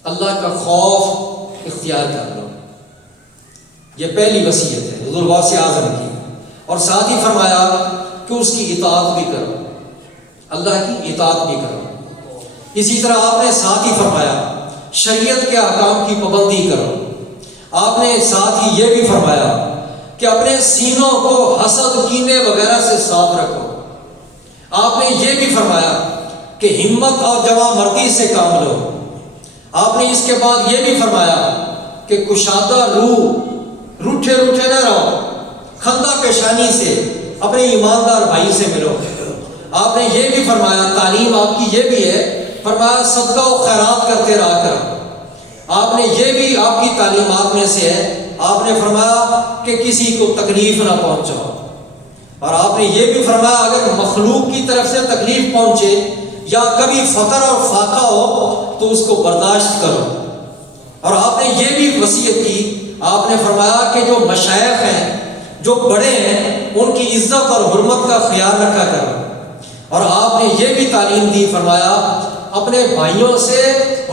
اللہ کا خوف اختیار کر لو۔ یہ پہلی وصیت ہے حضور غوث اعظم کی۔ اور ساتھ ہی فرمایا کہ اس کی اطاعت بھی کرو، اللہ کی اطاعت بھی کرو۔ اسی طرح آپ نے ساتھ ہی فرمایا شریعت کے احکام کی پابندی کرو۔ آپ نے ساتھ ہی یہ بھی فرمایا کہ اپنے سینوں کو حسد، کینے وغیرہ سے صاف رکھو۔ آپ نے یہ بھی فرمایا کہ ہمت اور جوان مردی سے کام لو۔ آپ نے اس کے بعد یہ بھی فرمایا کہ کشادہ روح، روٹھے نہ رہو، خندہ پیشانی سے اپنے ایماندار بھائی سے ملو۔ آپ نے یہ بھی فرمایا، تعلیم آپ کی یہ بھی ہے، فرمایا صدقہ و خیرات کرتے رہا کرو۔ آپ نے یہ بھی آپ کی تعلیمات میں سے ہے، آپ نے فرمایا کہ کسی کو تکلیف نہ پہنچاؤ۔ اور آپ نے یہ بھی فرمایا اگر مخلوق کی طرف سے تکلیف پہنچے یا کبھی فقر اور فاقہ ہو تو اس کو برداشت کرو۔ اور آپ نے یہ بھی وصیت کی، آپ نے فرمایا کہ جو مشائخ ہیں، جو بڑے ہیں، ان کی عزت اور حرمت کا خیال رکھا کرو۔ اور آپ نے یہ بھی تعلیم دی، فرمایا اپنے بھائیوں سے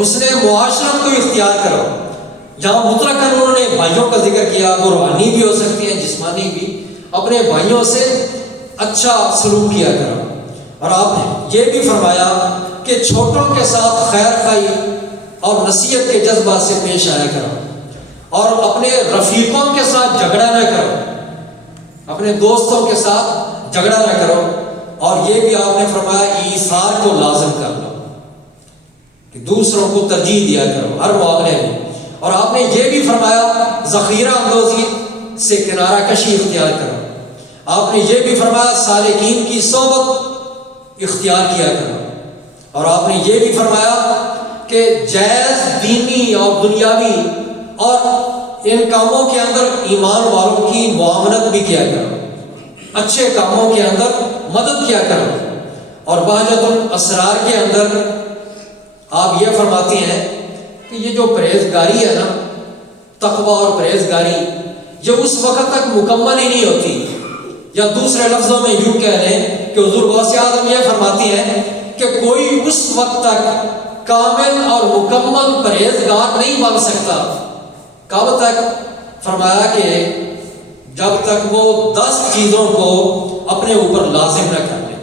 حسن معاشرت کو اختیار کرو۔ جہاں مطلقاً انہوں نے بھائیوں کا ذکر کیا، وہ روحانی بھی ہو سکتی ہیں، جسمانی بھی، اپنے بھائیوں سے اچھا سلوک کیا کرو۔ اور آپ نے یہ بھی فرمایا کہ چھوٹوں کے ساتھ خیر خواہی اور نصیحت کے جذبات سے پیش آیا کرو، اور اپنے رفیقوں کے ساتھ جھگڑا نہ کرو، اپنے دوستوں کے ساتھ جھگڑا نہ کرو۔ اور یہ بھی آپ نے فرمایا ایثار کو لازم کر لو، کہ دوسروں کو ترجیح دیا کرو ہر معاملے میں۔ اور آپ نے یہ بھی فرمایا ذخیرہ اندوزی سے کنارہ کشی اختیار کرو۔ آپ نے یہ بھی فرمایا سالکین کی صحبت اختیار کیا کرو۔ اور آپ نے یہ بھی فرمایا کہ جائز دینی اور دنیاوی اور ان کاموں کے اندر ایمان والوں کی معاملت بھی کیا کرو، اچھے کاموں کے اندر مدد کیا کرو۔ اور بہجت الاسرار کے اندر آپ یہ فرماتے ہیں کہ یہ جو پرہیزگاری ہے نا، تقوی اور پرہیزگاری، یہ اس وقت تک مکمل ہی نہیں ہوتی، یا دوسرے لفظوں میں یوں کہہ لیں کہ حضور غوث اعظم یہ فرماتے ہیں کہ کوئی اس وقت تک کامل اور مکمل پرہیزگار نہیں بن سکتا۔ کب تک؟ فرمایا کہ جب تک وہ 10 چیزوں کو اپنے اوپر لازم نہ کر لے۔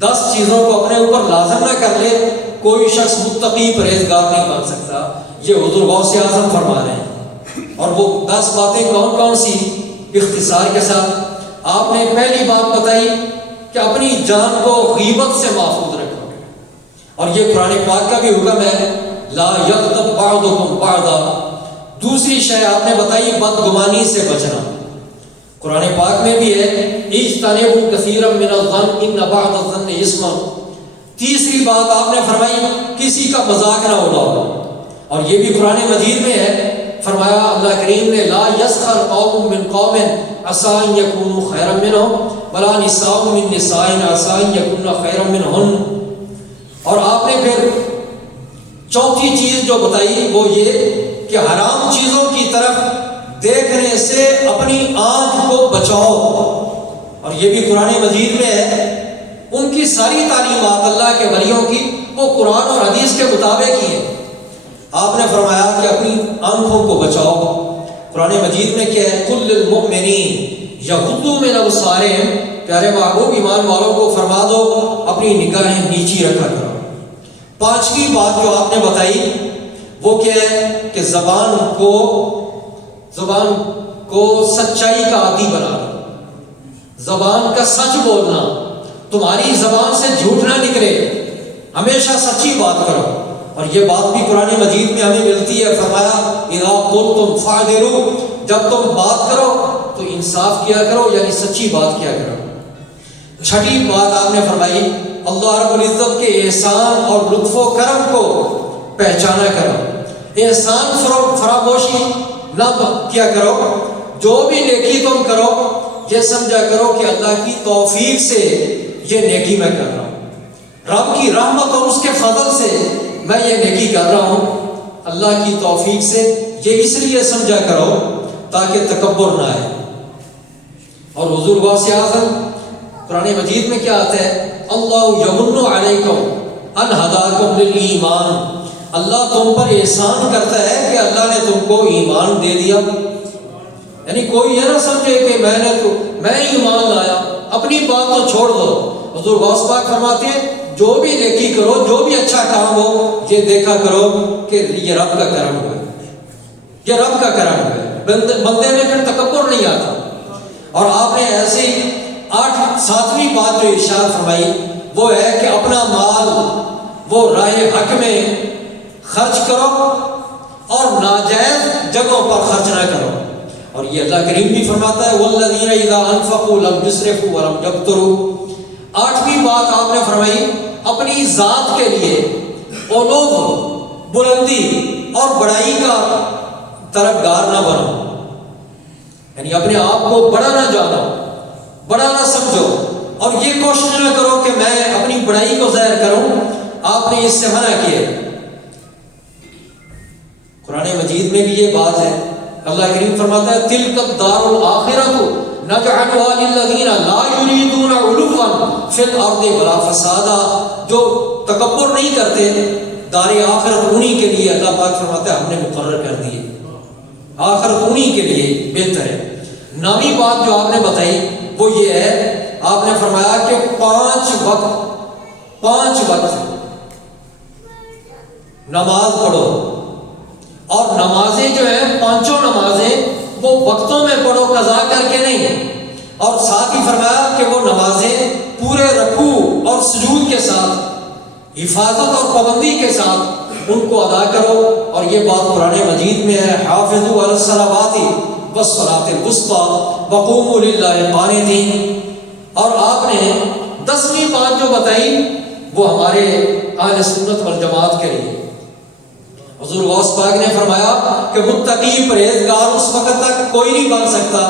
10 چیزوں کو اپنے اوپر لازم نہ کر لے، کوئی شخص متقی پرہیزگار نہیں بن سکتا۔ یہ حضور غوث اعظم فرما رہے ہیں۔ اور وہ 10 باتیں کون کون سی؟ اختصار کے ساتھ آپ نے پہلی بات بتائی کہ اپنی جان کو غیبت سے محفوظ رکھو، اور یہ قرآن پاک کا بھی حکم ہے، لا یغتب بعضکم بعضا۔ دوسری شے آپ نے بتائی بدگمانی سے بچنا، قرآن پاک میں بھی ہے اجتنبوا کثیرا من الظن ان بعض الظن اثم۔ تیسری بات آپ نے فرمائی کسی کا مذاق نہ اڑاؤ، اور یہ بھی قرآن مجید میں ہے، فرمایا اللہ کریم نے لا یسخر قوم من قوم عسى ان يكونوا خيرا منهم ولا نساء من نساء عسى ان يكون خيرا منهن۔ اور آپ نے پھر چوتھی چیز جو بتائی وہ یہ کہ حرام چیزوں کی طرف دیکھنے سے اپنی آنکھ کو بچاؤ، اور یہ بھی قرآن مجید میں ہے۔ ان کی ساری تعلیمات اللہ کے ولیوں کی وہ قرآن اور حدیث کے مطابق ہی ہے۔ آپ نے فرمایا کہ اپنی آنکھوں کو بچاؤ۔ قرآن مجید میں کیا ہے؟ قل للمؤمنین یغضوا من ابصارہم، پیارے محبوب ایمان والوں کو فرما دو اپنی نگاہیں نیچی رکھا کرو۔ پانچویں بات جو آپ نے بتائی وہ کیا ہے کہ زبان کو سچائی کا عادی بنا دو، زبان کا سچ بولنا، تمہاری زبان سے جھوٹ نہ نکلے، ہمیشہ سچی بات کرو۔ اور یہ بات بھی قرآن مجید میں ہمیں ملتی ہے، فرمایا اذا قلتم فاعدلوا، جب تم بات کرو تو انصاف کیا کرو، یعنی سچی بات کیا کرو۔ چھٹی بات آپ نے فرمائی اللہ رب العزت کے احسان اور لطف و کرم کو پہچانا کرو، احسان فراموشی نہ کیا کرو، جو بھی نیکی تم کرو یہ سمجھا کرو کہ اللہ کی توفیق سے یہ نیکی میں کر رہا ہوں، رب کی رحمت اور اس کے فضل سے میں یہ نیکی کر رہا ہوں، اللہ کی توفیق سے یہ اس لیے سمجھا کرو تاکہ تکبر نہ آئے۔ اور حضور غوث اعظم قرآن مجید میں کیا آتا ہے؟ اللہ یمن علیکم ان ہداکم للایمان، اللہ تم پر احسان کرتا ہے کہ اللہ نے تم کو ایمان دے دیا۔ یعنی کوئی یہ نہ سمجھے کہ میں ایمان لایا، اپنی بات تو چھوڑ دو۔ حضور غوث پاک فرماتے ہیں جو بھی نیکی کرو، جو بھی اچھا کام ہو، یہ دیکھا کرو کہ یہ رب کا کرم ہوا ہے، یہ رب کا کرم ہوا ہے، بندے میں پھر تکبر نہیں آتا۔ اور آپ نے ایسی 7ویں بات جو ارشاد فرمائی وہ ہے کہ اپنا مال وہ راہ حق میں خرچ کرو اور ناجائز جگہوں پر خرچ نہ کرو۔ اور یہ اللہ کریم بھی فرماتا ہے والذین اذا انفقوا لم یسرفوا ولم یقتروا۔ 8ویں بات آپ نے فرمائی اپنی ذات کے لیے علو، بلندی اور بڑائی کا طلبگار نہ بنو، یعنی اپنے آپ کو بڑا نہ جانو، بڑا نہ سمجھو، اور یہ کوشش نہ کرو کہ میں اپنی بڑائی کو ظاہر کروں۔ آپ نے اس سے منع کیا۔ قرآن مجید میں بھی یہ بات ہے، اللہ کریم فرماتا ہے تلک الدار الآخرۃ نجعلها للذین لا یریدون علوا فی الارض ولا فسادا۔ جو تکبر نہیں کرتے، دار آخرت انہی کے لیے اللہ پاک فرماتا ہے ہم نے مقرر کر دی ہے، آخرت انہی کے لیے بہتر ہے۔ 9ویں بات جو آپ نے بتائی وہ یہ ہے، آپ نے فرمایا کہ 5 وقت نماز پڑھو، اور نمازیں جو ہیں 5 نمازیں وہ وقتوں میں پڑھو، قضا کر کے نہیں۔ اور ساتھ ہی فرمایا کہ وہ نمازیں پورے رکوع اور سجود کے ساتھ، حفاظت اور پابندی کے ساتھ ان کو ادا کرو۔ اور یہ بات قرآن مجید میں ہے حافظوا علی الصلوات والصلاۃ الوسطیٰ وقوموا للہ قانتین۔ اور آپ نے 10ویں بات جو بتائی وہ ہمارے اہل سنت والجماعت کے لیے، حضور غوث پاک نے فرمایا کہ متقی پرہیزگار اس وقت تک کوئی نہیں بن سکتا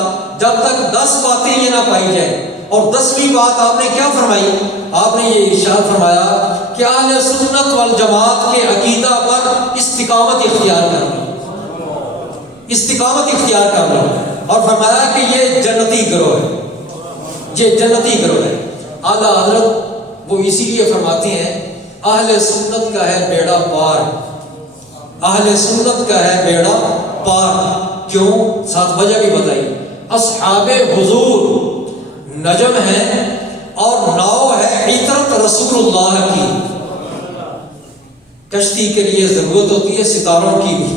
جب تک 10 باتیں یہ نہ پائی جائیں۔ اور 10ویں بات آپ نے کیا فرمائی؟ آپ نے یہ ارشاد فرمایا کہ اہل سنت والجماعت کے عقیدہ پر استقامت اختیار کرنا، استقامت اختیار کرنا، اور فرمایا کہ یہ جنتی گروہ ہے، یہ جنتی گروہ ہے۔ اعلیٰ حضرت وہ اسی لیے فرماتے ہیں اہل سنت کا ہے بیڑا پار، اہل سنت کا ہے بیڑا پار۔ کیوں؟ ساتھ وجہ بھی بتائی، اصحاب حضور نجم ہے اور ناؤ ہے عطرت رسول اللہ کی۔ کشتی کے لیے ضرورت ہوتی ہے ستاروں کی بھی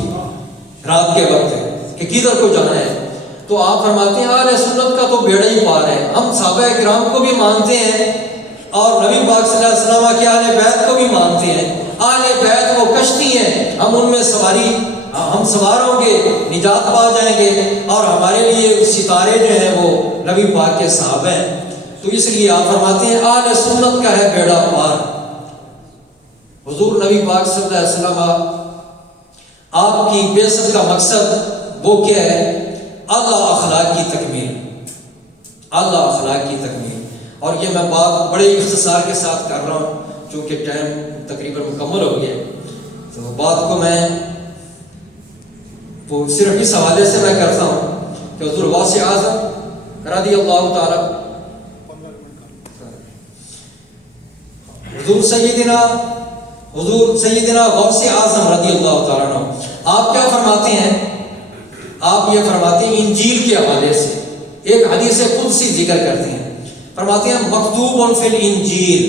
رات کے وقت کہ کدھر کو جانا ہے، تو آپ فرماتے ہیں اہل سنت کا تو بیڑا ہی پار ہے۔ ہم صحابہ کرام کو بھی مانتے ہیں اور نبی پاک صلی اللہ علیہ وسلم کے اہل بیت کو بھی مانتے ہیں۔ اہل بیت وہ کشتی ہیں، ہم ان میں سواری، ہم سوار ہوں گے، نجات پا جائیں گے، اور ہمارے لیے ستارے جو ہیں وہ نبی پاک کے صحابہ ہیں۔ تو اس لیے آپ فرماتے ہیں اہل سنت کا ہے بیڑا پار۔ حضور نبی پاک صلی اللہ علیہ وسلم آپ کی بعثت کا مقصد وہ کیا ہے؟ اعلیٰ اخلاق کی تکمیل، اعلیٰ اخلاق کی تکمیل۔ اور یہ میں بات بڑے اختصار کے ساتھ کر رہا ہوں چونکہ ٹائم تقریباً مکمل ہو گیا، تو بات کو میں وہ صرف اس حوالے سے میں کرتا ہوں کہ حضور غوث اعظم رضی اللہ تعالیٰ، حضور سیدنا غوث اعظم رضی اللہ تعالیٰ عنہ، آپ کیا فرماتے ہیں؟ آپ یہ فرماتے ہیں انجیل کے حوالے سے ایک حدیث قدسی ذکر کرتے ہیں، فرماتے ہیں مکتوب فی الانجیل،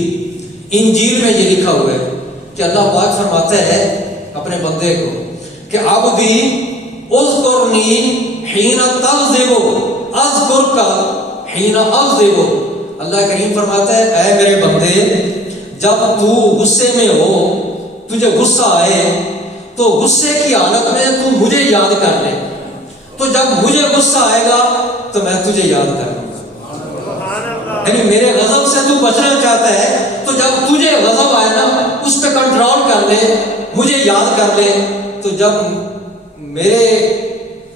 انجیل میں یہ لکھا ہوا ہے کہ اللہ پاک فرماتا ہے اپنے بندے کو کہ عبدی اذکرنی حین تغضب اذکرک حین اغضب۔ اللہ کریم فرماتا ہے اے میرے بندے جب تو غصے میں ہو، تجھے غصہ آئے تو غصے کی حالت میں تو مجھے یاد کر لے، تو جب مجھے غصہ آئے گا تو میں تجھے یاد کروں گا. یعنی میرے غضب سے تو بچنا چاہتا ہے تو جب تجھے غضب آئے نا اس پہ کنٹرول کر لے, مجھے یاد کر لے. تو جب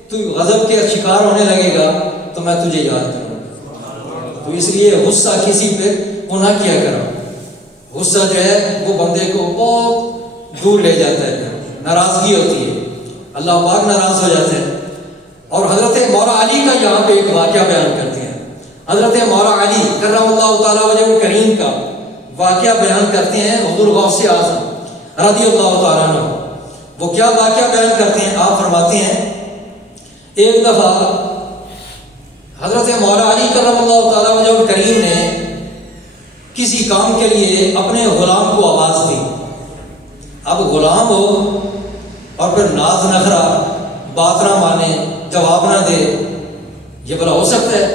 تو غضب کے شکار ہونے لگے گا تو میں تجھے یاد کروں گا. تو اس لیے غصہ کسی پہ نہ کیا کرو. غصہ جو ہے وہ بندے کو بہت دور لے جاتا ہے, ناراضگی ہوتی ہے, اللہ پاک ناراض ہو جاتے ہیں. اور حضرت مولا علی کا یہاں پہ ایک واقعہ بیان کرتے ہیں. حضرت مولا علی کرم اللہ تعالیٰ وجہ کریم کا واقعہ بیان کرتے ہیں حضور غوث اعظم رضی اللہ تعالیٰ عنہ. وہ کیا واقعہ بیان کرتے ہیں؟ آپ فرماتے ہیں ایک دفعہ حضرت مولا علی کرم اللہ تعالیٰ وجہ کریم نے کسی کام کے لیے اپنے غلام کو آواز دی. اب غلام ہو اور پھر ناز نخرا, بات نہ مانے, جواب نہ دے, یہ بلا ہو سکتا ہے؟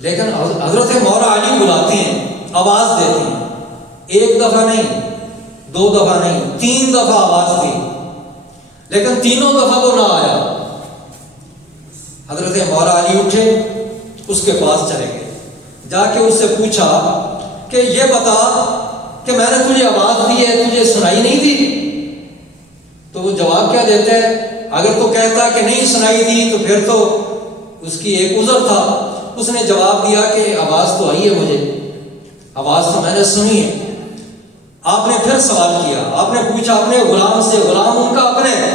لیکن حضرت مولا علی بلاتے ہیں, آواز دیتے ہیں. ایک دفعہ نہیں, 2 دفعہ نہیں, 3 دفعہ آواز دی, لیکن تینوں دفعہ وہ نہ آیا. حضرت مولا علی اٹھے, اس کے پاس چلے گئے, جا کے اس سے پوچھا کہ یہ بتا کہ میں نے تجھے آواز دی ہے, تجھے سنائی نہیں دی؟ تو وہ جواب کیا دیتا ہے؟ اگر تو کہتا کہ نہیں سنائی دی تو پھر تو اس کی ایک عذر تھا. اس نے جواب دیا کہ آواز تو آئی ہے مجھے, آواز تو میں نے سنی ہے. آپ نے پھر سوال کیا, آپ نے پوچھا اپنے غلام سے, غلام ان کا اپنے ہے.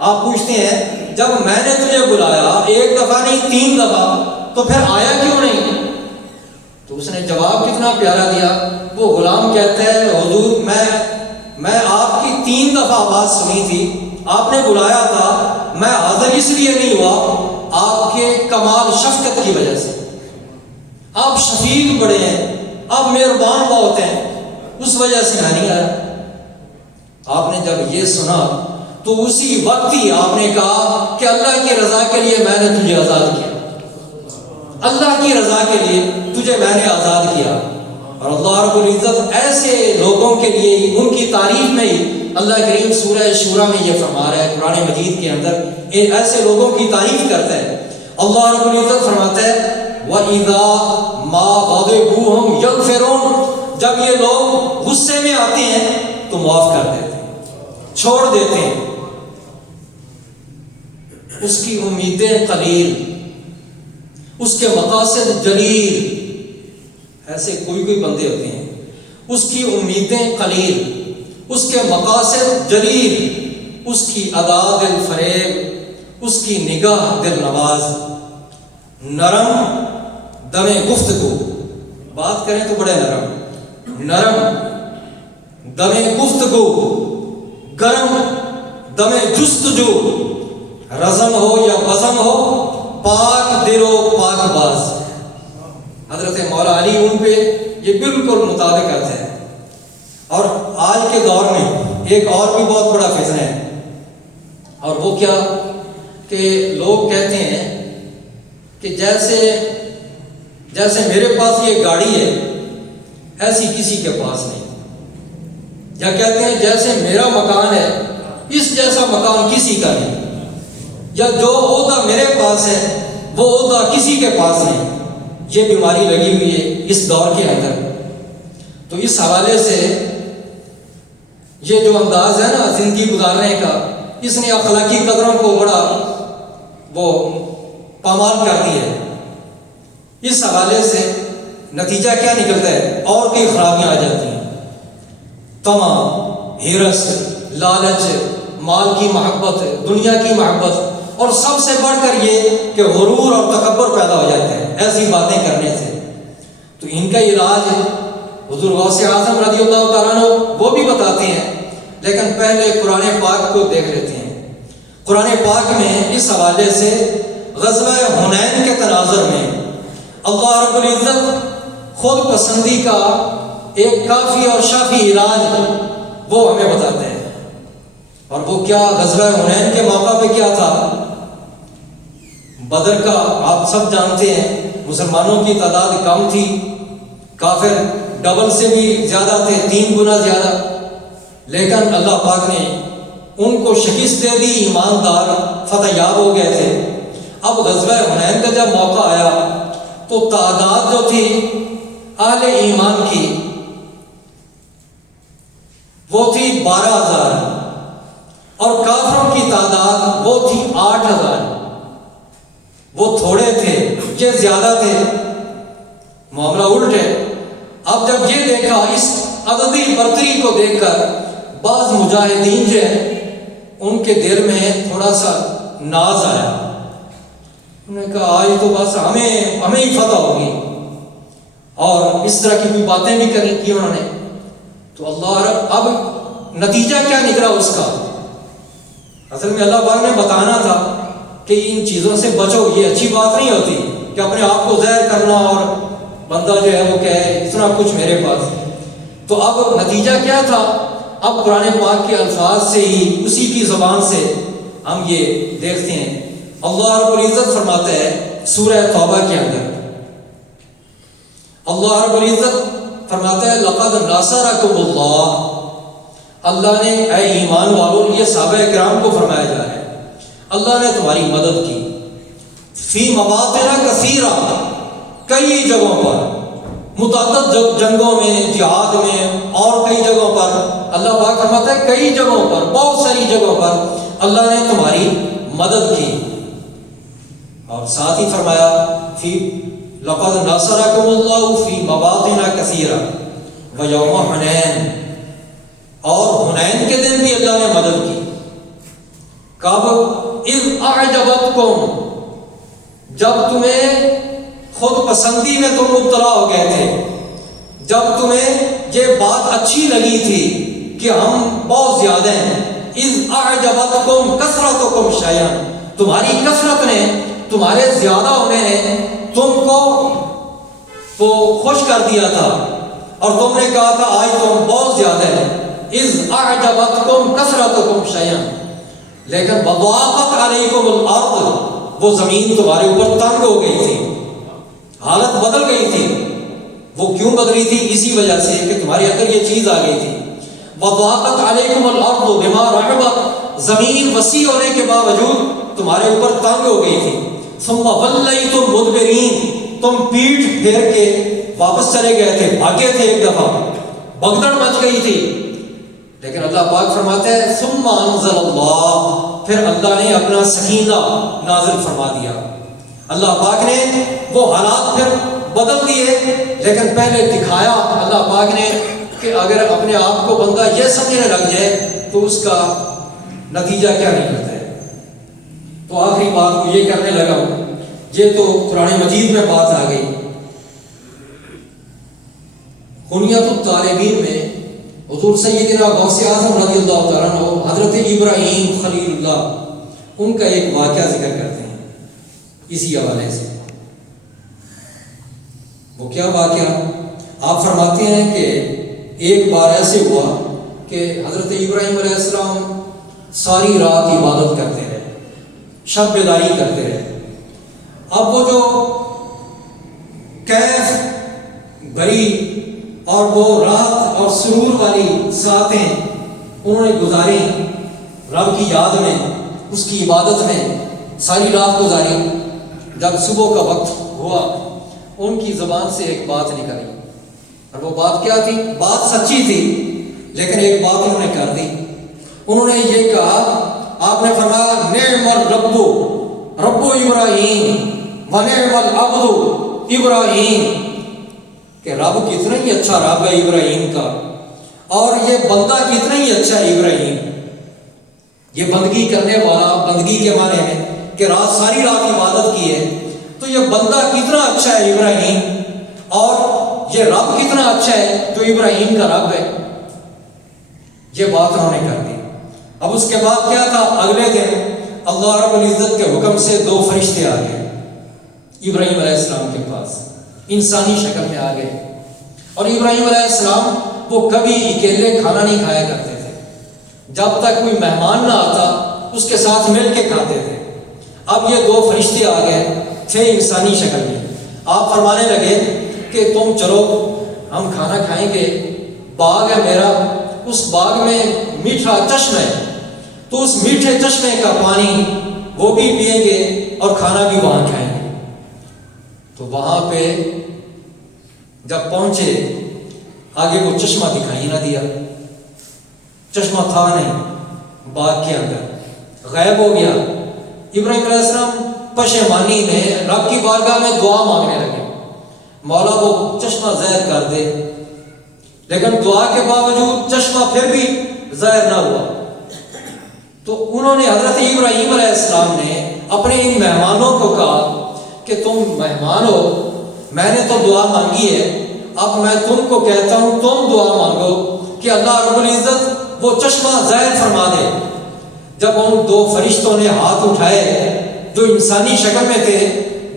آپ پوچھتے ہیں جب میں نے تجھے بلایا 1 دفعہ نہیں 3 دفعہ تو پھر آیا کیوں نہیں؟ تو اس نے جواب کتنا پیارا دیا. وہ غلام کہتا ہے حضور میں آپ کی 3 دفعہ آواز سنی تھی, آپ نے بلایا تھا, میں حاضر اس لیے نہیں ہوا آپ کے کمال شفقت کی وجہ سے. آپ شفیق بڑے ہیں, آپ مہربان بہت ہیں, اس وجہ سے میں نہیں آیا. آپ نے جب یہ سنا تو اسی وقت ہی آپ نے کہا کہ اللہ کی رضا کے لیے میں نے تجھے آزاد کیا, اللہ کی رضا کے لیے تجھے میں نے آزاد کیا. اور اللہ رب العزت ایسے لوگوں کے لیے ہی, ان کی تعریف میں ہی اللہ کریم سورہ شورى میں یہ فرما رہا ہے, قرآن مجید کے اندر ایسے لوگوں کی تعریف کرتا ہے. اللہ رب العزت فرماتا ہے وَإِذَا مَا غَضِبُوا هُمْ يَغْفِرُونَ, جب یہ لوگ غصے میں آتے ہیں تو معاف کر دیتے ہیں, چھوڑ دیتے ہیں. اس کی امیدیں قلیل, اس کے مقاصد جلیل. ایسے کوئی بندے ہوتے ہیں, اس کی امیدیں قلیل, اس کے مقاصد جلیل, اس کی ادا دل فریب, اس کی نگاہ دل نواز. نرم دم گفتگو, بات کریں تو بڑے نرم دم گفتگو, گرم دم جستجو, رزم ہو یا بزم ہو, پاک دل و پاک باز. حضرت مولا علی ان پہ یہ بالکل مطابقت ہے. اور آج کے دور میں ایک اور بھی بہت بڑا فتنہ ہے, اور وہ کیا کہ لوگ کہتے ہیں کہ جیسے میرے پاس یہ گاڑی ہے ایسی کسی کے پاس نہیں, یا کہتے ہیں جیسے میرا مکان ہے اس جیسا مکان کسی کا نہیں, یا جو عہدہ میرے پاس ہے وہ عہدہ کسی کے پاس نہیں. یہ بیماری لگی ہوئی ہے اس دور کے اندر. تو اس حوالے سے یہ جو انداز ہے نا زندگی گزارنے کا, اس نے اخلاقی قدروں کو بڑا وہ پامال کر دی ہے. اس حوالے سے نتیجہ کیا نکلتا ہے؟ اور کئی خرابیاں آ جاتی ہیں. طمع, ہرس, لالچ, مال کی محبت, دنیا کی محبت, اور سب سے بڑھ کر یہ کہ غرور اور تکبر پیدا ہو جاتے ہیں ایسی باتیں کرنے سے. تو ان کا علاج حضور غوث اعظم رضی اللہ تعالیٰ عنہ وہ بھی بتاتے ہیں, لیکن پہلے قرآن پاک کو دیکھ لیتے ہیں. قرآن پاک میں اس حوالے سے غزوہ حنین کے تناظر میں اللہ رب العزت خود پسندی کا ایک کافی اور شافی علاج وہ ہمیں بتاتے ہیں. اور وہ کیا غزوہ حنین کے موقع پہ کیا تھا؟ بدر کا آپ سب جانتے ہیں, مسلمانوں کی تعداد کم تھی, کافر ڈبل سے بھی زیادہ تھے, 3 گنا زیادہ. لیکن اللہ پاک نے ان کو شکست دے دی، ایماندار فتح یاب ہو گئے تھے۔ اب غزوہ حنین کا جب موقع آیا تو تعداد جو تھی اہل ایمان کی وہ تھی 12,000 اور کافروں کی تعداد وہ تھی 8,000۔ وہ تھوڑے تھے، یہ زیادہ تھے، معاملہ الٹ ہے۔ اب جب یہ دیکھا، اس عددی برتری کو دیکھ کر بعض مجاہدین جو ہیں ان کے دل میں تھوڑا سا ناز آیا۔ انہوں نے کہا آج تو بس ہمیں ہی فتح ہوگی، اور اس طرح کی کوئی باتیں بھی کی انہوں نے۔ تو اللہ رب، اب نتیجہ کیا نکلا اس کا؟ اصل میں اللہ پاک نے بتانا تھا کہ ان چیزوں سے بچو، یہ اچھی بات نہیں ہوتی کہ اپنے آپ کو ظاہر کرنا اور بندہ جو ہے وہ کہے اتنا کچھ میرے پاس۔ تو اب نتیجہ کیا تھا؟ اب قرآن پاک کے الفاظ سے ہی، اسی کی زبان سے ہم یہ دیکھتے ہیں۔ اللہ رب العزت فرماتا ہے سورہ توبہ کے اندر، اللہ رب العزت فرماتا ہے لقد ناصرکم اللہ، اللہ نے اے ایمان والوں، یہ صحابہ کرام کو فرمایا جا رہا ہے، اللہ نے تمہاری مدد کی، فی مواطن کثیرہ، کئی جگہوں پر، متعدد جنگوں میں، جہاد میں اور کئی جگہوں پر۔ اللہ پاک فرماتا ہے کئی جگہوں پر، بہت ساری جگہوں پر اللہ نے تمہاری مدد کی، اور ساتھ ہی فرمایا فی لقد ناصرکم اللہ فی مواطن کثیرہ ویوم حنین، اور حنین کے دن بھی اللہ نے مدد کی۔ کب؟ اذ اعجبتکم، جب تمہیں خود پسندی میں تم مبتلا ہو گئے تھے، جب تمہیں یہ بات اچھی لگی تھی کہ ہم بہت زیادہ ہیں۔ اذ اعجبتکم کثرتکم شیئا، تمہاری کثرت نے، تمہارے زیادہ ہونے نے تم کو تو خوش کر دیا تھا، اور تم نے کہا تھا آج تم بہت زیادہ ہیں۔ اذ اعجبتکم کثرتکم شیئا، لیکن وضاقت علیکم الارض، وہ زمین تمہارے اوپر تنگ ہو گئی تھی، حالت بدل گئی تھی۔ وہ کیوں بدلی تھی؟ اسی وجہ سے کہ تمہارے اندر یہ چیز آ گئی تھی۔ وضاقت علیکم الارض بما رحبت، زمین وسیع ہونے کے باوجود تمہارے اوپر تنگ ہو گئی تھی۔ ثم ولیتم مدبرین، تم پیٹھ پھیر کے واپس چلے گئے تھے، بھاگے تھے، ایک دفعہ بگدڑ مچ گئی تھی۔ لیکن اللہ پاک فرماتے ہیں ثم انزل اللہ، پھر اللہ نے اپنا سکینہ نازل فرما دیا۔ اللہ پاک نے وہ حالات پھر بدل دیے، لیکن پہلے دکھایا اللہ پاک نے کہ اگر اپنے آپ کو بندہ یہ سمجھنے لگ جائے تو اس کا نتیجہ کیا نکلتا ہے۔ تو آخری بات کو یہ کرنے لگا، یہ تو قرآن مجید میں بات آ گئی۔ حنیت الطالبین میں حضور سیدنا غوث اعظم رضی اللہ تعالیٰ عنہ حضرت ابراہیم خلیل اللہ، ان کا ایک واقعہ ذکر کرتے ہیں اسی حوالے سے۔ وہ کیا واقعہ؟ آپ فرماتے ہیں کہ ایک بار ایسے ہوا کہ حضرت ابراہیم علیہ السلام ساری رات عبادت کرتے رہے، شب بیداری کرتے رہے۔ اب وہ جو کیف بری اور وہ راحت اور سرور والی ساعتیں انہوں نے گزاری رب کی یاد میں، اس کی عبادت میں ساری رات گزاری، جب صبح کا وقت ہوا ان کی زبان سے ایک بات نکلی، اور وہ بات کیا تھی؟ بات سچی تھی لیکن ایک بات انہوں نے کر دی۔ انہوں نے یہ کہا، آپ نے فرمایا نعم الرب رب ابراہیم و نعم العبد ابراہیم، کہ رب کتنا ہی اچھا رب ہے ابراہیم کا، اور یہ بندہ کتنا ہی اچھا ہے ابراہیم، یہ بندگی کرنے والا، بندگی کے معنی میں کہ رات ساری رات عبادت کی ہے، تو یہ بندہ کتنا اچھا ہے ابراہیم، اور یہ رب کتنا اچھا ہے جو ابراہیم کا رب ہے۔ یہ بات انہوں نے کر دی۔ اب اس کے بعد کیا تھا؟ اگلے دن اللہ رب العزت کے حکم سے 2 فرشتے آ گئے ابراہیم علیہ السلام کے پاس، انسانی شکل میں آ گئے، اور ابراہیم علیہ السلام وہ کبھی اکیلے کھانا نہیں کھایا کرتے تھے، جب تک کوئی مہمان نہ آتا اس کے ساتھ مل کے کھاتے تھے۔ اب یہ 2 فرشتے آ گئے تھے انسانی شکل میں، آپ فرمانے لگے کہ تم چلو ہم کھانا کھائیں گے، باغ ہے میرا، اس باغ میں میٹھا چشمہ ہے، تو اس میٹھے چشمے کا پانی وہ بھی پئیں گے اور کھانا بھی وہاں کھائیں گے۔ تو وہاں پہ جب پہنچے آگے وہ چشمہ دکھائی نہ دیا، چشمہ تھا نہیں، باغ کے اندر غائب ہو گیا۔ ابراہیم علیہ السلام پشیمانی میں رب کی بارگاہ میں دعا مانگنے لگے، مولا وہ چشمہ ظاہر کر دے، لیکن دعا کے باوجود چشمہ پھر بھی ظاہر نہ ہوا۔ تو انہوں نے حضرت ابراہیم علیہ السلام نے اپنے ان مہمانوں کو کہا کہ تم مہمان ہو، میں نے تو دعا مانگی ہے، اب میں تم کو کہتا ہوں تم دعا مانگو کہ اللہ رب العزت وہ چشمہ ظاہر فرما دے۔ جب ان دو فرشتوں نے ہاتھ اٹھائے جو انسانی شکل میں تھے،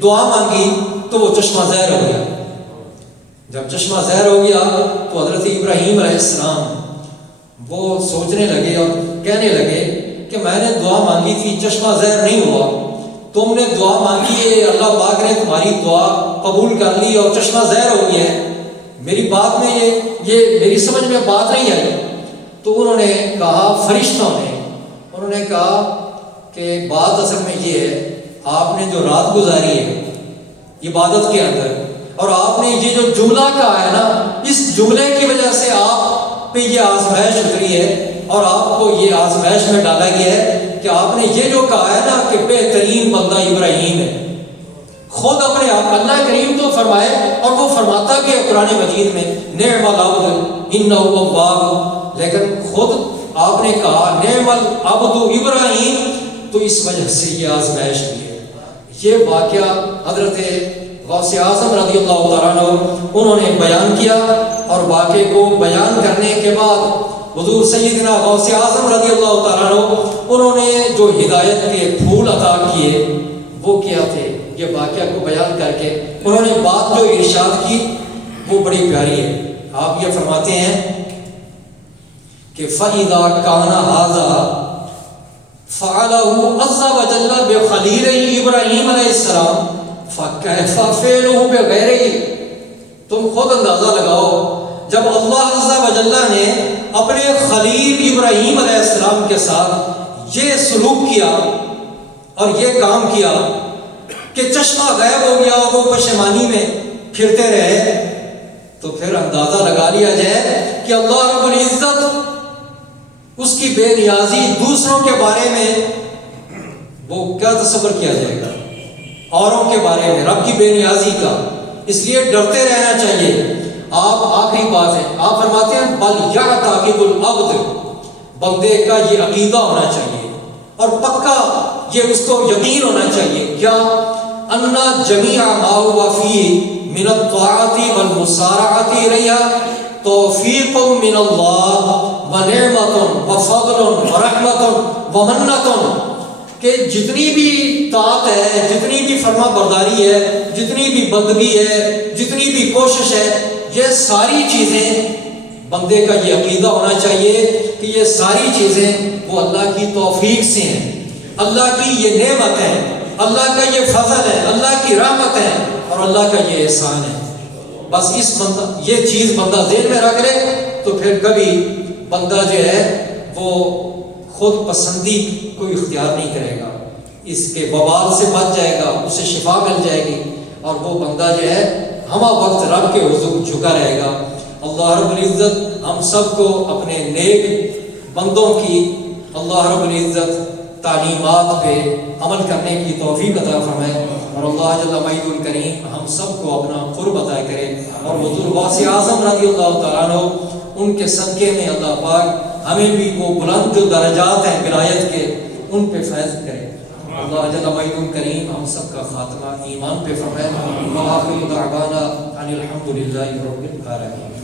دعا مانگی تو وہ چشمہ ظاہر ہو گیا۔ جب چشمہ ظاہر ہو گیا تو حضرت ابراہیم علیہ السلام وہ سوچنے لگے اور کہنے لگے کہ میں نے دعا مانگی تھی، چشمہ ظاہر نہیں ہوا، تم نے دعا مانگی ہے، اللہ پاک نے تمہاری دعا قبول کر لی اور چشمہ ظاہر ہو گیا ہے، میری بات میں یہ میری سمجھ میں بات نہیں آئی۔ تو انہوں نے کہا، فرشتوں نے انہوں نے کہا کہ بات اصل میں یہ ہے، آپ نے جو رات گزاری ہے عبادت کے اندر، اور آپ نے یہ جو جملہ کہا ہے نا، اس جملے کی وجہ سے آپ پہ یہ آزمائش اتری ہے اور آپ کو یہ آزمائش میں ڈالا گیا ہے کہ آپ نے یہ جو کہا ہے نا کہ بہترین بندہ ابراہیم ہے۔ خود اپنے آپ اللہ کریم تو فرمائے، اور وہ فرماتا کہ قرآن مجید میں نعم العبد انہ اواب، لیکن خود آپ نے کہا نعم العبد ابراہیم، تو اس وجہ سے یہ آزمائش بھی ہے۔ یہ واقعہ حضرت غوث اعظم رضی اللہ تعالیٰ عنہ انہوں نے بیان کیا، اور واقعے کو بیان کرنے کے بعد حضور سیدنا غوث اعظم رضی اللہ تعالیٰ عنہ انہوں نے جو ہدایت کے پھول عطا کیے وہ کیا تھے، یہ واقعہ کو بیان کر کے انہوں نے بات جو ارشاد کی وہ بڑی پیاری ہے۔ آپ یہ فرماتے ہیں کہ فَإِذَا كَانَ هَذَا فَعَلَهُ عَزَّ وَجَلَّ بِخَلِيلِهِ ابراہیم علیہ السلام فَكَيْفَ فِعْلُهُ بِغَيْرِهِ۔ تم خود اندازہ لگاؤ، جب اللہ عز و جل نے اپنے خلیل ابراہیم علیہ السلام کے ساتھ یہ سلوک کیا اور یہ کام کیا کہ چشمہ غائب ہو گیا اور وہ پشیمانی میں پھرتے رہے، تو پھر اندازہ لگا لیا جائے کہ اللہ رب العزت اس کی بے نیازی دوسروں کے بارے میں وہ کیا تصور کیا جائے گا، اوروں کے بارے میں رب کی بے نیازی کا۔ اس لیے ڈرتے رہنا چاہیے۔ آپ آخری بات ہے، آپ فرماتے ہیں بل یعتقد العبد، بندے کا یہ عقیدہ ہونا چاہیے اور پکا یہ اس کو یقین ہونا چاہیے، کیا ان جمیع ما هو فيه من الطاعات والمسارعۃ الیہا توفیق من اللہ ونعمت وفضل ورحمت ومنت، کہ جتنی بھی طاعت ہے، جتنی بھی فرما برداری ہے، جتنی بھی بندگی ہے، جتنی بھی کوشش ہے، یہ ساری چیزیں بندے کا یہ عقیدہ ہونا چاہیے کہ یہ ساری چیزیں وہ اللہ کی توفیق سے ہیں، اللہ کی یہ نعمت ہے، اللہ کا یہ فضل ہے، اللہ کی رحمت ہے اور اللہ کا یہ احسان ہے۔ بس اس بندہ یہ چیز بندہ ذہن میں رکھ لے تو پھر کبھی بندہ جو ہے وہ خود پسندی کوئی اختیار نہیں کرے گا، اس کے وبال سے بچ جائے گا، اسے شفا مل جائے گی، اور وہ بندہ جو ہے ہمہ وقت رب کے حضور جھکا رہے گا۔ اللہ رب العزت ہم سب کو اپنے نیک بندوں کی اللہ رب العزت تعلیمات پہ عمل کرنے کی توفیق عطا فرمائے، اور اللہ جل مجید الکریم ہم سب کو اپنا قرب عطا کرے، اور حضور غوث اعظم رضی اللہ تعالیٰ عنہ ان کے صدقے میں اللہ پاک ہمیں بھی وہ بلند جو درجات ہیں ولایت کے ان پہ فیض کرے۔ اللہ جل مجید الکریم ہم سب کا خاتمہ ایمان پہ فرمائے۔ وآخر دعوانا ان الحمد للہ رب العالمین۔